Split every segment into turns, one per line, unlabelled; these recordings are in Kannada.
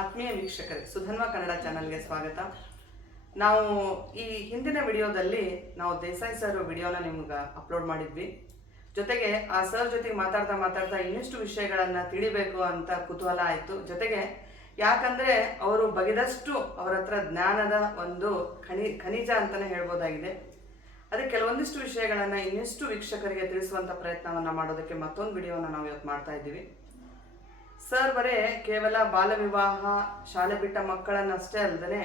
ಆತ್ಮೀಯ ವೀಕ್ಷಕರೇ, ಸುಧನ್ವ ಕನ್ನಡ ಚಾನಲ್ಗೆ ಸ್ವಾಗತ. ನಾವು ಈ ಹಿಂದಿನ ವಿಡಿಯೋದಲ್ಲಿ ನಾವು ದೇಸಾಯಿ ಸರ್ ವಿಡಿಯೋನ ನಿಮ್ಗೆ ಅಪ್ಲೋಡ್ ಮಾಡಿದ್ವಿ. ಜೊತೆಗೆ ಆ ಸರ್ ಜೊತೆಗೆ ಮಾತಾಡ್ತಾ ಮಾತಾಡ್ತಾ ಇನ್ನಷ್ಟು ವಿಷಯಗಳನ್ನ ತಿಳಿಬೇಕು ಅಂತ ಕುತೂಹಲ ಆಯಿತು. ಜೊತೆಗೆ ಯಾಕಂದ್ರೆ ಅವರು ಬಗೆದಷ್ಟು ಅವರ ಹತ್ರ ಜ್ಞಾನದ ಒಂದು ಖನಿ, ಖನಿಜ ಅಂತಲೇ ಹೇಳ್ಬೋದಾಗಿದೆ. ಅದಕ್ಕೆ ಕೆಲವೊಂದಿಷ್ಟು ವಿಷಯಗಳನ್ನ ಇನ್ನಷ್ಟು ವೀಕ್ಷಕರಿಗೆ ತಿಳಿಸುವಂತ ಪ್ರಯತ್ನವನ್ನ ಮಾಡೋದಕ್ಕೆ ಮತ್ತೊಂದು ವಿಡಿಯೋನ ನಾವು ಇವತ್ತು ಮಾಡ್ತಾ ಇದ್ದೀವಿ. ಸರ್ ಬರೇ, ಕೇವಲ ಬಾಲ ವಿವಾಹ ಶಾಲೆ ಬಿಟ್ಟ ಮಕ್ಕಳನ್ನಷ್ಟೇ ಅಲ್ಲದೆ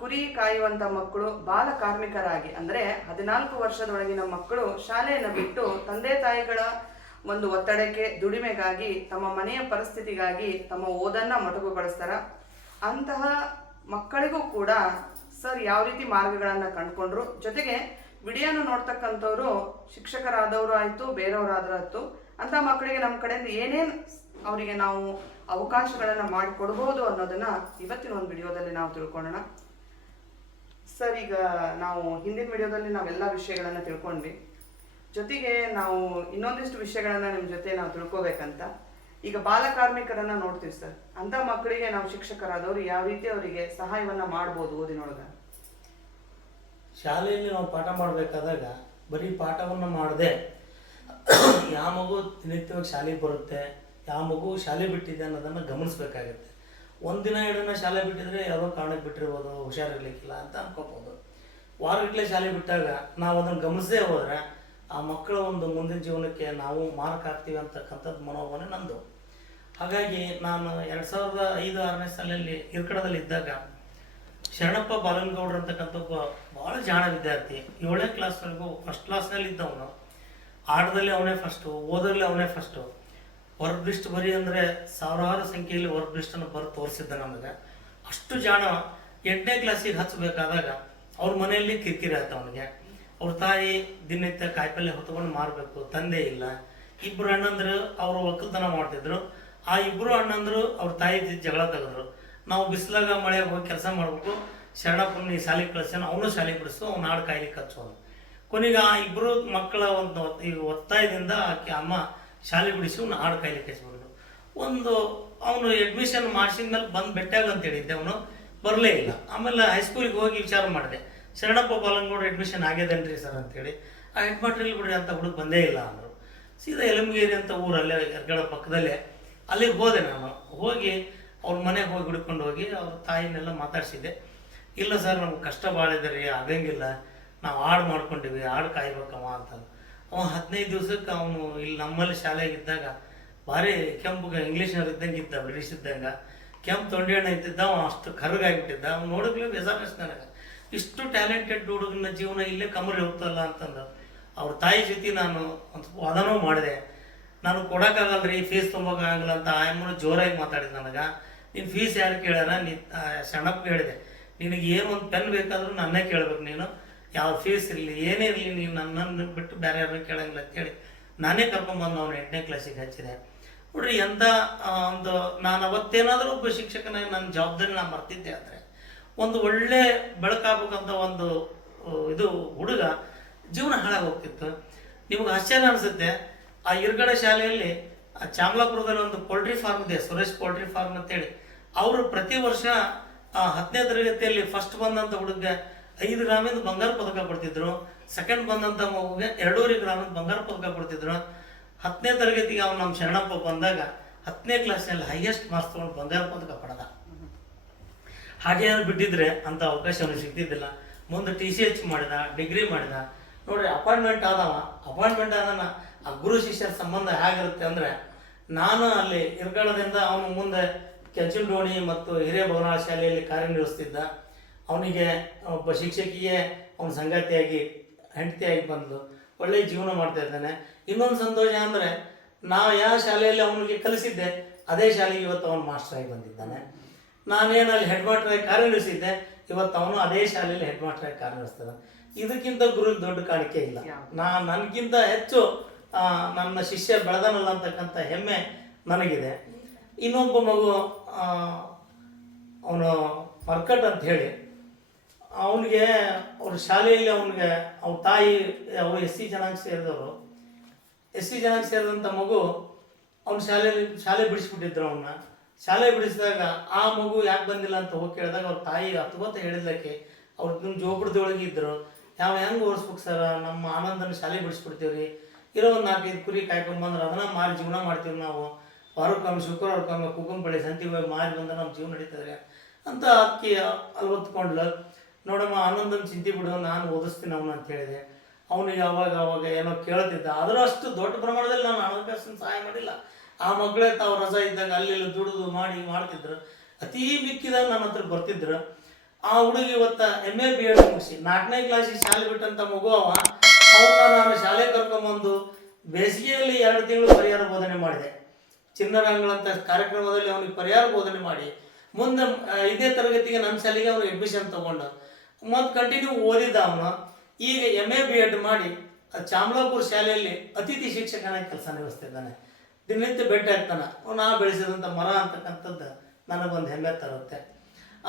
ಕುರಿ ಕಾಯುವಂತ ಮಕ್ಕಳು ಬಾಲ ಕಾರ್ಮಿಕರಾಗಿ, ಅಂದ್ರೆ ಹದಿನಾಲ್ಕು ವರ್ಷದೊಳಗಿನ ಮಕ್ಕಳು ಶಾಲೆಯನ್ನು ಬಿಟ್ಟು ತಂದೆ ತಾಯಿಗಳ ಒಂದು ಒತ್ತಡಕ್ಕೆ, ದುಡಿಮೆಗಾಗಿ, ತಮ್ಮ ಮನೆಯ ಪರಿಸ್ಥಿತಿಗಾಗಿ ತಮ್ಮ ಓದನ್ನ ಮೊಟಕುಗೊಳಿಸ್ತಾರ. ಅಂತಹ ಮಕ್ಕಳಿಗೂ ಕೂಡ ಸರ್ ಯಾವ ರೀತಿ ಮಾರ್ಗಗಳನ್ನ ಕಂಡುಕೊಂಡ್ರು? ಜೊತೆಗೆ, ವಿಡಿಯೋನ ನೋಡ್ತಕ್ಕಂಥವ್ರು ಶಿಕ್ಷಕರಾದವರು ಆಯ್ತು, ಬೇರೆಯವರಾದ್ರೂ ಆಯ್ತು ಅಂತ ಮಕ್ಕಳಿಗೆ ನಮ್ಮ ಕಡೆಯಿಂದ ಏನೇನು ಅವರಿಗೆ ನಾವು ಅವಕಾಶಗಳನ್ನ ಮಾಡಿಕೊಡ್ಬೋದು ಅನ್ನೋದನ್ನ ಇವತ್ತಿನ ಒಂದು ವಿಡಿಯೋದಲ್ಲಿ ನಾವು ತಿಳ್ಕೊಳ್ಳೋಣ. ಸರ್, ಈಗ ನಾವು ಹಿಂದಿನ ವಿಡಿಯೋದಲ್ಲಿ ನಾವೆಲ್ಲ ವಿಷಯಗಳನ್ನ ತಿಳ್ಕೊಂಡ್ವಿ. ಜೊತೆಗೆ ನಾವು ಇನ್ನೊಂದಿಷ್ಟು ವಿಷಯಗಳನ್ನ ನಿಮ್ಮ ಜೊತೆ ನಾವು ತಿಳ್ಕೊಬೇಕಂತ. ಈಗ ಬಾಲ ಕಾರ್ಮಿಕರನ್ನ ನೋಡ್ತೀವಿ ಸರ್. ಅಂತ ಮಕ್ಕಳಿಗೆ ನಾವು ಶಿಕ್ಷಕರಾದವರು ಯಾವ ರೀತಿ ಅವರಿಗೆ ಸಹಾಯವನ್ನ ಮಾಡ್ಬೋದು ಓದಿನೊಳಗ?
ಶಾಲೆಯಲ್ಲಿ ನಾವು ಪಾಠ ಮಾಡಬೇಕಾದಾಗ ಬರೀ ಪಾಠವನ್ನು ಮಾಡದೆ ಯಾವ ಮಗು ನಿತ್ಯವಾಗಿ ಶಾಲೆಗೆ ಬರುತ್ತೆ, ಯಾವ ಮಗು ಶಾಲೆ ಬಿಟ್ಟಿದೆ ಅನ್ನೋದನ್ನು ಗಮನಿಸಬೇಕಾಗುತ್ತೆ. ಒಂದಿನ ಎರಡು ದಿನ ಶಾಲೆ ಬಿಟ್ಟಿದ್ರೆ ಯಾವ ಕಾರಣಕ್ಕೆ ಬಿಟ್ಟಿರ್ಬೋದು, ಹುಷಾರಿರ್ಲಿಕ್ಕಿಲ್ಲ ಅಂತ ಅನ್ಕೋಬೋದು. ವಾರಗಟ್ಟಲೆ ಶಾಲೆ ಬಿಟ್ಟಾಗ ನಾವು ಅದನ್ನು ಗಮನಿಸದೇ ಹೋದ್ರೆ ಆ ಮಕ್ಕಳ ಒಂದು ಮುಂದಿನ ಜೀವನಕ್ಕೆ ನಾವು ಮಾರ್ಕ್ ಆಗ್ತೀವಿ ಅಂತಕ್ಕಂಥದ್ದು ಮನೋಭಾವನೆ ನಂದು. ಹಾಗಾಗಿ ನಾನು ಎರಡು ಸಾವಿರದ ಐದು, ಆರನೇ ಸಾಲಲ್ಲಿ ಇರ್ಕಡದಲ್ಲಿ ಇದ್ದಾಗ ಶರಣಪ್ಪ ಬಾಲನಗೌಡ್ರು ಅಂತಕ್ಕಂಥ ಒಬ್ಬ ಭಾಳ ಜಾಣ ವಿದ್ಯಾರ್ಥಿ. ಏಳನೇ ಕ್ಲಾಸ್ವರೆಗೂ ಫಸ್ಟ್ ಕ್ಲಾಸ್ನಲ್ಲಿ ಇದ್ದವನು ಆಟದಲ್ಲಿ ಅವನೇ ಫಸ್ಟು ಓದರಲ್ಲಿ ಅವನೇ ಫಸ್ಟು ವರ್ಕ್ ಲಿಸ್ಟ್ ಬರೀ ಅಂದರೆ ಸಾವಿರಾರು ಸಂಖ್ಯೆಯಲ್ಲಿ ವರ್ಕ್ ಲಿಸ್ಟನ್ನು ಬರೆದು ತೋರಿಸಿದ್ದ ನಮಗೆ. ಅಷ್ಟು ಜಾಣ ಎಂಟನೇ ಕ್ಲಾಸಿಗೆ ಹಚ್ಚಬೇಕಾದಾಗ ಅವ್ರ ಮನೆಯಲ್ಲಿ ಕಿರಿಕಿರಿ ಆಯ್ತು ಅವನಿಗೆ. ಅವ್ರ ತಾಯಿ ದಿನನಿತ್ಯ ಕಾಯಿಪಲ್ಲೆ ಹೊತ್ಕೊಂಡು ಮಾರಬೇಕು, ತಂದೆ ಇಲ್ಲ. ಇಬ್ಬರು ಅಣ್ಣಂದ್ರು ಅವರು ಒಕ್ಕಲ್ತನ ಮಾಡ್ತಿದ್ರು. ಆ ಇಬ್ಬರು ಅಣ್ಣಂದ್ರು ಅವ್ರ ತಾಯಿ ಜಗಳ ತೆಗೆದ್ರು. ನಾವು ಬಿಸಿಲಾಗ ಮಳೆ ಹೋಗಿ ಕೆಲಸ ಮಾಡಬೇಕು ಶರಣಪ್ಪನ ಈ ಶಾಲೆಗೆ ಕಳಿಸ್ಯಾನ ಅವನು ಶಾಲೆಗೆ ಬಿಡಿಸು, ಅವ್ನು ಹಾಡು ಕಾಯಿಲೆ ಹಚ್ಚೋನು ಕೊನೆಗೆ ಆ ಇಬ್ಬರು ಮಕ್ಕಳ ಒಂದು ಈ ಒತ್ತಾಯದಿಂದ ಆಕೆ ಅಮ್ಮ ಶಾಲೆ ಬಿಡಿಸಿ ಅವ್ನು ಹಾಡು ಕೈಲಿ ಹಚ್ಬಿಡ್ದು ಒಂದು ಅವನು ಅಡ್ಮಿಷನ್ ಮಾಡಿಸಿದ ಮೇಲೆ ಬಂದು ಬೆಟ್ಟಾಗ ಅಂತ ಹೇಳಿದ್ದೆ ಅವನು. ಬರಲೇ ಇಲ್ಲ. ಆಮೇಲೆ ಹೈಸ್ಕೂಲಿಗೆ ಹೋಗಿ ವಿಚಾರ ಮಾಡಿದೆ. ಶರಣಪ್ಪ ಬಾಲಂಗೌಡ ಅಡ್ಮಿಷನ್ ಆಗ್ಯದೇನ್ರಿ ಸರ್ ಅಂತೇಳಿ ಆ ಹೆಡ್ ಬಿಡಿ ಬಿಡ್ರಿ ಅಂತ ಹುಡುಗ ಬಂದೇ ಇಲ್ಲ ಅಂದರು. ಸೀದಾ ಎಲಮಗೇರಿ ಅಂತ ಊರಲ್ಲೇ ಎರಗಡ ಪಕ್ಕದಲ್ಲೇ ಅಲ್ಲಿಗೆ ಹೋದೆ ನಾನು. ಹೋಗಿ ಅವ್ರ ಮನೆಗೆ ಹೋಗಿ ಹುಡ್ಕೊಂಡು ಹೋಗಿ ಅವ್ರ ತಾಯಿನೆಲ್ಲ ಮಾತಾಡಿಸಿದ್ದೆ. ಇಲ್ಲ ಸರ್ ನಮ್ಗೆ ಕಷ್ಟ ಭಾಳ ಇದೆ ರೀ, ಆಗಂಗಿಲ್ಲ. ನಾವು ಹಾಡು ಮಾಡ್ಕೊಂಡಿವಿ, ಹಾಡು ಕಾಯ್ಬೇಕಮ್ಮ ಅಂತ. ಅವ ಹದಿನೈದು ದಿವ್ಸಕ್ಕೆ ಅವನು ಇಲ್ಲಿ ನಮ್ಮಲ್ಲಿ ಶಾಲೆಗೆ ಇದ್ದಾಗ ಭಾರಿ ಕೆಂಪು ಇಂಗ್ಲೀಷ್ನವ್ರು ಇದ್ದಂಗೆ ಇದ್ದ ಬ್ರಿಟಿಷ್ ಇದ್ದಂಗೆ. ಕೆಂಪು ತೊಂಡಿ ಹಣ್ಣು ಇದ್ದಿದ್ದ, ಅವ ಅಷ್ಟು ಕರ್ಗಾಗಿಬಿಟ್ಟಿದ್ದ. ಅವ್ನು ನೋಡಿದ್ಲೇ ಬೇಜಾರಸ್ ನನಗೆ. ಇಷ್ಟು ಟ್ಯಾಲೆಂಟೆಡ್ ಹುಡುಗನ ಜೀವನ ಇಲ್ಲೇ ಕಮರಿ ಹೋಗ್ತಲ್ಲ ಅಂತಂದು. ಅವ್ರ ತಾಯಿ ಜೊತೆ ನಾನು ಒಂದು ವಾದನೂ ಮಾಡಿದೆ. ನಾನು ಕೊಡೋಕ್ಕಾಗಲ್ಲ ರೀ ಫೀಸ್ ತುಂಬೋಕ್ಕಾಗಲ್ಲ ಅಂತ ಆಯಮ್ಮನು ಜೋರಾಗಿ ಮಾತಾಡಿದ ನನಗೆ. ನೀನು ಫೀಸ್ ಯಾರು ಕೇಳ್ಯಾರ? ನೀ ಸಣ್ಣಪ್ಪ ಹೇಳಿದೆ. ನಿನಗೆ ಏನು ಒಂದು ಪೆನ್ ಬೇಕಾದರೂ ನನ್ನೇ ಕೇಳ್ಬೇಕು ನೀನು. ಯಾವ ಫೀಸ್ ಇರಲಿ, ಏನೇ ಇರಲಿ ನೀನು ನನ್ನನ್ನು ಬಿಟ್ಟು ಬೇರೆ ಯಾರನ್ನ ಕೇಳಂಗಿಲ್ಲ ಅಂತೇಳಿ ನಾನೇ ಕರ್ಕೊಂಬಂದು ಅವನು ಎಂಟನೇ ಕ್ಲಾಸಿಗೆ ಹಚ್ಚಿದೆ. ನೋಡ್ರಿ ಎಂಥ ಒಂದು ನಾನು ಅವತ್ತೇನಾದರೂ ಒಬ್ಬ ಶಿಕ್ಷಕನಾಗಿ ನನ್ನ ಜವಾಬ್ದಾರಿ ನಾನು ಮರ್ತಿದ್ದೆ ಅಂದರೆ ಒಂದು ಒಳ್ಳೆ ಬೆಳಕಾಗಬೇಕಂತ ಒಂದು ಇದು ಹುಡುಗ ಜೀವನ ಹಾಳಾಗಿ ಹೋಗ್ತಿತ್ತು ನಿಮ್ಗೆ ಆಶ್ಚರ್ಯ ಅನಿಸುತ್ತೆ, ಆ ಇರ್ಗಡ ಶಾಲೆಯಲ್ಲಿ ಆ ಚಾಮಲಾಪುರದಲ್ಲಿ ಒಂದು ಪೋಲ್ಟ್ರಿ ಫಾರ್ಮ್ ಇದೆ, ಸುರೇಶ್ ಪೋಲ್ಟ್ರಿ ಫಾರ್ಮ್ ಅಂತೇಳಿ. ಅವರು ಪ್ರತಿ ವರ್ಷ ಹತ್ತನೇ ತರಗತಿಯಲ್ಲಿ ಫಸ್ಟ್ ಬಂದಂಥ ಹುಡುಗ ಐದು ಗ್ರಾಮಿಂದ ಬಂಗಾರ ಪದಕ ಕೊಡ್ತಿದ್ರು. ಸೆಕೆಂಡ್ ಬಂದಂಥ ಮಗುಗೆ ಎರಡೂವರೆ ಗ್ರಾಮಿಂದ ಬಂಗಾರ ಪದಕ ಕೊಡ್ತಿದ್ರು. ಹತ್ತನೇ ತರಗತಿಗೆ ಅವನು ನಮ್ಮ ಶರಣಪ್ಪ ಬಂದಾಗ ಹತ್ತನೇ ಕ್ಲಾಸ್ನಲ್ಲಿ ಹೈಯೆಸ್ಟ್ ಮಾರ್ಕ್ಸ್ ತೊಗೊಂಡು ಬಂಗಾರ ಪದಕ ಪಡೆದ. ಹಾಗೆ ಏನಾದ್ರು ಬಿಟ್ಟಿದ್ರೆ ಅಂತ ಅವಕಾಶವನ್ನು ಸಿಗ್ತಿದ್ದಿಲ್ಲ. ಮುಂದೆ ಟಿ ಸಿ ಎಚ್ ಮಾಡಿದ ಡಿಗ್ರಿ ಮಾಡಿದ. ನೋಡ್ರಿ ಅಪಾಯಿಂಟ್ಮೆಂಟ್ ಆದವ. ಅಪಾಯಿಂಟ್ಮೆಂಟ್ ಆದನ ಆ ಗುರು ಶಿಷ್ಯರ ಸಂಬಂಧ ಹೇಗಿರುತ್ತೆ ಅಂದರೆ, ನಾನು ಅಲ್ಲಿ ಇರ್ಗಾಳದಿಂದ ಅವನು ಮುಂದೆ ಕೆಂಚುಂಡೋಣಿ ಮತ್ತು ಹಿರೇಭವನಾಳ ಶಾಲೆಯಲ್ಲಿ ಕಾರ್ಯನಿರ್ವಹಿಸ್ತಿದ್ದ. ಅವನಿಗೆ ಒಬ್ಬ ಶಿಕ್ಷಕಿಯೇ ಅವನ ಸಂಗಾತಿಯಾಗಿ ಹೆಂಡತಿಯಾಗಿ ಬಂದು ಒಳ್ಳೆಯ ಜೀವನ ಮಾಡ್ತಾ ಇದ್ದಾನೆ. ಇನ್ನೊಂದು ಸಂತೋಷ ಅಂದರೆ ನಾವು ಯಾವ ಶಾಲೆಯಲ್ಲಿ ಅವನಿಗೆ ಕಲಿಸಿದ್ದೆ ಅದೇ ಶಾಲೆಗೆ ಇವತ್ತು ಅವನು ಮಾಸ್ಟರ್ ಆಗಿ ಬಂದಿದ್ದಾನೆ. ನಾನೇನು ಅಲ್ಲಿ ಹೆಡ್ ಮಾಸ್ಟರ್ ಆಗಿ ಕಾರ್ಯನಿರ್ವಹಿಸಿದ್ದೆ ಇವತ್ತು ಅವನು ಅದೇ ಶಾಲೆಯಲ್ಲಿ ಹೆಡ್ ಮಾಸ್ಟ್ರಾಗಿ ಕಾರ್ಯನಿರ್ವಹಿಸ್ತಾನೆ. ಇದಕ್ಕಿಂತ ಗುರು ದೊಡ್ಡ ಕಾಣಿಕೆ ಇಲ್ಲ. ನಾನು ನನಗಿಂತ ಹೆಚ್ಚು ನನ್ನ ಶಿಷ್ಯ ಬೆಳೆದನಲ್ಲ ಅಂತಕ್ಕಂಥ ಹೆಮ್ಮೆ ನನಗಿದೆ. ಇನ್ನೊಬ್ಬ ಮಗು ಅವನು ಮರ್ಕಟ್ ಅಂತ ಹೇಳಿ ಅವನಿಗೆ, ಅವ್ರ ಶಾಲೆಯಲ್ಲಿ ಅವನಿಗೆ, ಅವ್ರ ತಾಯಿ, ಅವರು ಎಸ್ ಸಿ ಜನಾಂಗ ಸೇರಿದವರು. ಎಸ್ ಸಿ ಜನಾಂಗ ಸೇರಿದಂಥ ಮಗು ಅವ್ನ ಶಾಲೆಯಲ್ಲಿ, ಶಾಲೆ ಬಿಡಿಸ್ಬಿಟ್ಟಿದ್ರು ಅವನ್ನ ಶಾಲೆ ಬಿಡಿಸಿದಾಗ ಆ ಮಗು ಯಾಕೆ ಬಂದಿಲ್ಲ ಅಂತ ಹೋಗಿ ಕೇಳಿದಾಗ ಅವ್ರ ತಾಯಿ ಹತ್ಕೋತ ಹೇಳಿದ್ಲಕ್ಕೆ ಅವ್ರ ನಿಮ್ಮ ಜೋಪಡದೊಳಗೆ ಇದ್ರು ನಾವು ಹೆಂಗೆ ಓಡಿಸ್ಬೇಕು ಸರ್ ನಮ್ಮ ಆನಂದನ ಶಾಲೆ ಬಿಡಿಸ್ಬಿಡ್ತೀವಿ ಇರೋ ಒಂದು ನಾಲ್ಕೈದು ಕುರಿ ಕಾಯ್ಕೊಂಬಂದ್ರೆ ಅದನ್ನ ಮಾರಿ ಜೀವನ ಮಾಡ್ತೀವಿ ನಾವು. ವಾರಕ್ಕೊಮ್ಮೆ, ಶುಕ್ರವಾರಕ್ಕೊಮ್ಮೆ ಕುಕ್ಕಂಬಳಿ ಸಂತಿಗೆ ಹೋಗಿ ಮಾರಿ ಬಂದ್ರೆ ನಮ್ಮ ಜೀವನ ನಡೀತದೆ. ಅಂತ ಅಕ್ಕಿ ಅಲ್ವತ್ಕೊಂಡ್ಲು ನೋಡಮ್ಮ, ಆನಂದನ ಚಿಂತೆ ಬಿಡು, ನಾನು ಓದಿಸ್ತೀನಿ ಅವನು ಅಂತ ಹೇಳಿದೆ. ಅವನಿಗೆ ಅವಾಗ ಅವಾಗ ಏನೋ ಕೇಳ್ತಿದ್ದ. ಆದರೂ ಅಷ್ಟು ದೊಡ್ಡ ಪ್ರಮಾಣದಲ್ಲಿ ನಾನು ಹಣಕಾಸಿನ ಸಹಾಯ ಮಾಡಿಲ್ಲ. ಆ ಮಗಳೇ ತಾವು ರಜಾ ಇದ್ದಾಗ ಅಲ್ಲಿ ಇಲ್ಲಿ ದುಡಿದು ಮಾಡಿ ಮಾಡ್ತಿದ್ರು. ಅತೀ ಮಿಕ್ಕಿದಾಗ ನನ್ನ ಹತ್ರ ಬರ್ತಿದ್ರು. ಆ ಹುಡುಗಿ ಇವತ್ತ ಎಂ ಎ ಬಿ ಎಡ್ ಮುಗಿಸಿ. ನಾಲ್ಕನೇ ಕ್ಲಾಸಿಗೆ ಶಾಲೆ ಬಿಟ್ಟಂತ ಮಗು ಅವ. ಅವನ್ನ ನಾನು ಶಾಲೆ ಕರ್ಕೊಂಬಂದು ಬೇಸಿಗೆಯಲ್ಲಿ ಎರಡು ತಿಂಗಳು ಪರಿಹಾರ ಬೋಧನೆ ಮಾಡಿದೆ. ಚಿನ್ನರಂಗಳಂತ ಕಾರ್ಯಕ್ರಮದಲ್ಲಿ ಅವನಿಗೆ ಪರಿಹಾರ ಬೋಧನೆ ಮಾಡಿ. ಮುಂದೆ ಇದೇ ತರಗತಿಗೆ ನನ್ನ ಶಾಲೆಗೆ ಅವನು ಅಡ್ಮಿಷನ್ ತಗೊಂಡ. ಮತ್ತು ಕಂಟಿನ್ಯೂ ಓದಿದ್ದ ಅವನು. ಈಗ ಎಂ ಎ ಬಿ ಎಡ್ ಮಾಡಿ ಚಾಮಲಾಪುರ ಶಾಲೆಯಲ್ಲಿ ಅತಿಥಿ ಶಿಕ್ಷಕನಾಗಿ ಕೆಲಸ ನಿರ್ವಹಿಸ್ತಿದ್ದಾನೆ ದಿನನಿತ್ಯ ಬೆಟ್ಟ ಇರ್ತಾನೆ ನಾ ಬೆಳೆಸಿದಂಥ ಮರ ಅಂತಕ್ಕಂಥದ್ದು ನನಗೊಂದು ಹೆಮ್ಮೆ ತರುತ್ತೆ.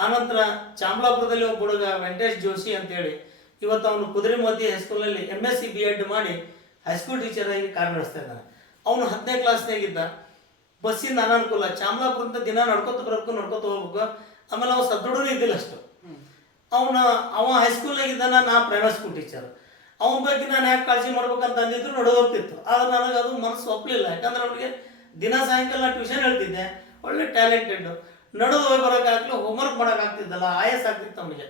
ಆನಂತರ ಚಾಮಲಾಪುರದಲ್ಲಿ ಒಬ್ಬ ಹುಡುಗ ವೆಂಕಟೇಶ್ ಜೋಶಿ ಅಂತೇಳಿ, ಇವತ್ತು ಅವನು Kuduremoti ಹೈಸ್ಕೂಲಲ್ಲಿ M S C B Ed ಮಾಡಿ ಹೈಸ್ಕೂಲ್ ಟೀಚರ್ ಆಗಿ ಕಾರ್ಯನಿರ್ವಹಿಸ್ತಾ ಇದ್ದಾನೆ ಅವನು ಹತ್ತನೇ ಕ್ಲಾಸ್ನಾಗಿದ್ದ ಬಸ್ಸಿನ ಅನಾನುಕೂಲ. ಚಾಮಲಾಪುರದಿಂದ ದಿನ ನಡ್ಕೊತ ಬರಬೇಕು ನಡ್ಕೊತ ಹೋಗ್ಬೇಕು. ಆಮೇಲೆ ಅವ್ನು ಸದೃಢನೂ ಇದ್ದಿಲ್ಲ ಅಷ್ಟು. ಅವನ ಅವ ಹೈಸ್ಕೂಲ್ನಾಗಿದ್ದಾನ ನಾ ಪ್ರೈವೇಟ್ ಸ್ಕೂಲ್ ಟೀಚರ್ ಅವನ ಬಗ್ಗೆ ನಾನು ಯಾಕೆ ಕಾಳಜಿ ಮಾಡ್ಬೇಕಂತ ಅಂದಿದ್ರು ನಡೆದೋಗ್ತಿತ್ತು ಆದ್ರೆ ನನಗೆ ಅದು ಮನಸ್ಸು ಒಪ್ಪಲಿಲ್ಲ ಯಾಕಂದ್ರೆ ಅವನಿಗೆ ದಿನ ಸಾಯಂಕಾಲ ಟ್ಯೂಷನ್ ಹೇಳ್ತಿದ್ದೆ. ಒಳ್ಳೆ ಟ್ಯಾಲೆಂಟೆಡ್ ನಡೆದು ಹೋಗಿ ಬರೋಕ್ಕಾಗಲಿ ಹೋಮ್ವರ್ಕ್ ಮಾಡೋಕ್ಕಾಗ್ತಿದ್ದಲ್ಲ ಆಯಾಸ ಆಗ್ತಿತ್ತು ಅವನಿಗೆ.